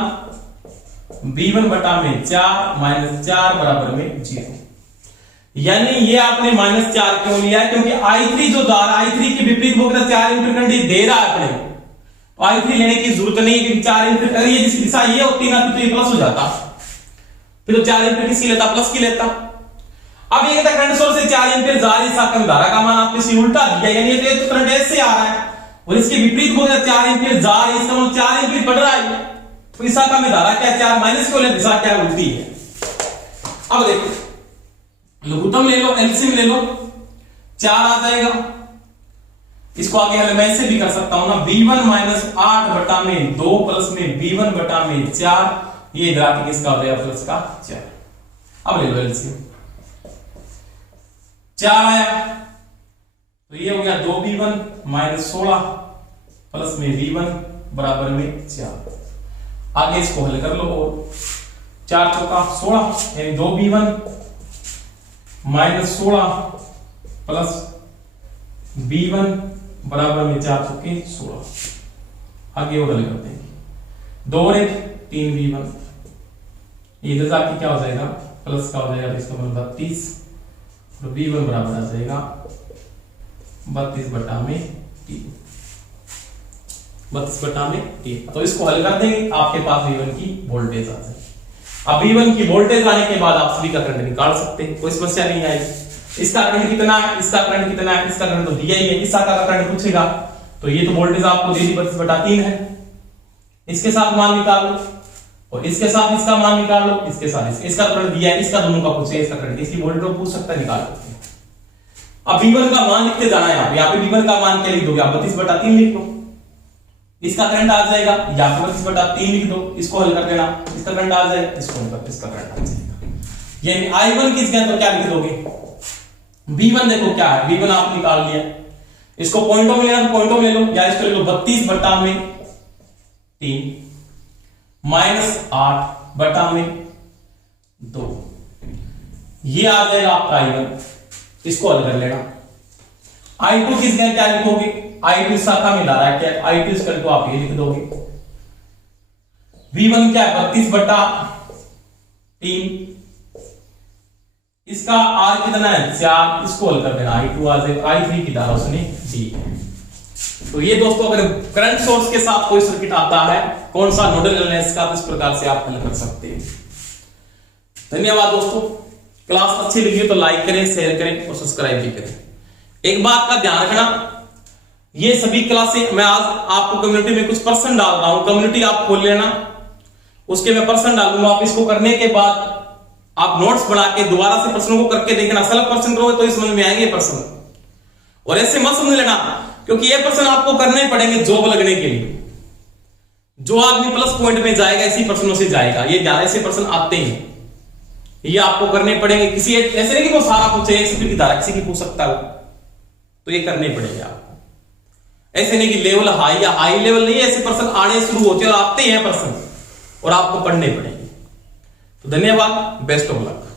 V1 बटा में 4 -4 बराबर में 0। यानी ये आपने -4 क्यों लिया है, क्योंकि I3 जो धारा I3 के विपरीत वो 4 एम्पीयर करंट दे रहा है अपने, तो I3 लेने की जरूरत नहीं है, क्योंकि 4 एम्पीयर अगर ये जिसकी दिशा ये होती ना तो ये प्लस हो जाता, फिर तो 4 एम्पीयर किसकी लेता, प्लस की लेता। अब ये कहता करंट सोर्स से 4 एम्पीयर जा रही है, धारा का मान आपने इसी उल्टा दिया, यानी ये तो करंट ऐसे आ रहा है और इसके विपरीत वो 4 एम्पीयर जा रही है, इसका मतलब 4 एम्पीयर बढ़ रहा है, तो इस शाखा में धारा क्या 4 माइनस क्यों ले, दिशा क्या उल्टी है। अब देखो लघुत्तम ले लो, एलसीएम ले लो, 4 आ जाएगा, इसको आगे हल मैं ऐसे भी कर सकता हूं ना, V1 -8 बटा में 2 प्लस में V1 बटा में 4, ये इधर आके किसका हो जाएगा प्लस का 4। अब ले लो एलसीएम, 4 आया तो ये हो गया 2V1 -16 प्लस में V1 बराबर में 4। आगे इसको हल कर लो, और 4 चौका 16 यानी 2V1 -16 प्लस V1 बराबर में 4 चौके 16। आगे वो हल करते हैं, 2 और 1 3V1, इधर जाके क्या हो जाएगा प्लस का हो जाएगा, इसका मतलब 32 और V1 बराबर आ जाएगा 32 बटा में 3, 32 बटा में 3। तो इसको हल कर देंगे, आपके पास V1 की वोल्टेज आ जाएगी। अब V1 की वोल्टेज आने के बाद आप सभी का करंट निकाल सकते हैं, कोई समस्या नहीं आएगी। इसका करंट कितना है, इसका करंट कितना है, इसका करंट तो दिया ही है, इस शाखा का करंट पूछेगा तो ये तो वोल्टेज आपको दे दी 32 बटा 3 है, इसके साथ मान निकाल लो और इसके साथ इसका मान निकाल लो, इसके साथ इसका करंट दिया है, इसका दोनों का पूछेगा, इसका करंट, इसकी वोल्टेज पूछ सकता है, निकाल सकते हैं। अब V1 का मान लिखते जाना है, यहाँ पे V1 का मान क्या लिख दोगे आप 32 बटा 3 लिख लो, इसका करंट आ जाएगा, या फिर 32 बटा 3 लिख दो, इसको हल कर देना, इसका करंट आ जाएगा, इसको हल कर, इसका करंट आ जाएगा। यानी I1 किस गया तो क्या लिख दोगे, V1 देखो क्या है, V1 आप निकाल लिया, इसको पॉइंटों में लेना तो पॉइंटों में ले लो, या इसको ले लो 32 बटा में 3 -8 बटा में 2, ये आ जाएगा आपका I1, इसको हल कर लेना। I2 किस गया क्या लिखोगे, I2 शाखा में धारा क्या है, I2 इस करके आप ये लिख दोगे। V1 क्या है 32 बटा 3, इसका R कितना है 4, इसको हल कर देना, I2 आ जाएगा, I3 की धारा उसने दी है। तो ये दोस्तों अगर करंट सोर्स के साथ कोई सर्किट आता है, कौन सा नोडल एनालिसिस का, तो इस प्रकार से आप हल कर सकते हैं। धन्यवाद दोस्तों, क्लास अच्छी लगी तो लाइक करें, शेयर करें और सब्सक्राइब भी करें। एक बात का ध्यान रखना, ये सभी क्लासें मैं आज आपको कम्युनिटी में कुछ पर्सन डाल रहा हूं, कम्युनिटी आप खोल लेना, उसके मैं पर्सन डालूंगा, आप इसको करने के बाद आप नोट्स बना के दोबारा से प्रश्नों को करके देखना, सेल्फ पर्सन करोगे तो ही समझ में आएंगे प्रश्न, और ऐसे मत समझ लेना, क्योंकि ये प्रश्न आपको करने पड़ेंगे जॉब लगने के लिए। जो आदमी प्लस पॉइंट में जाएगा इसी प्रश्नों से जाएगा, ये ज्यादा ऐसे प्रश्न आते हैं, ये आपको करने पड़ेंगे। किसी ऐसे नहीं कि वो सारा पूछे, एक से की धारा किसी की पूछ सकता है, तो ये करने पड़ेंगे आपको। ऐसे नहीं कि लेवल हाई या हाई लेवल नहीं, ऐसे प्रश्न आने शुरू होते हैं और आते हैं प्रश्न, और आपको पढ़ने पड़ेंगे। तो धन्यवाद, बेस्ट ऑफ लक।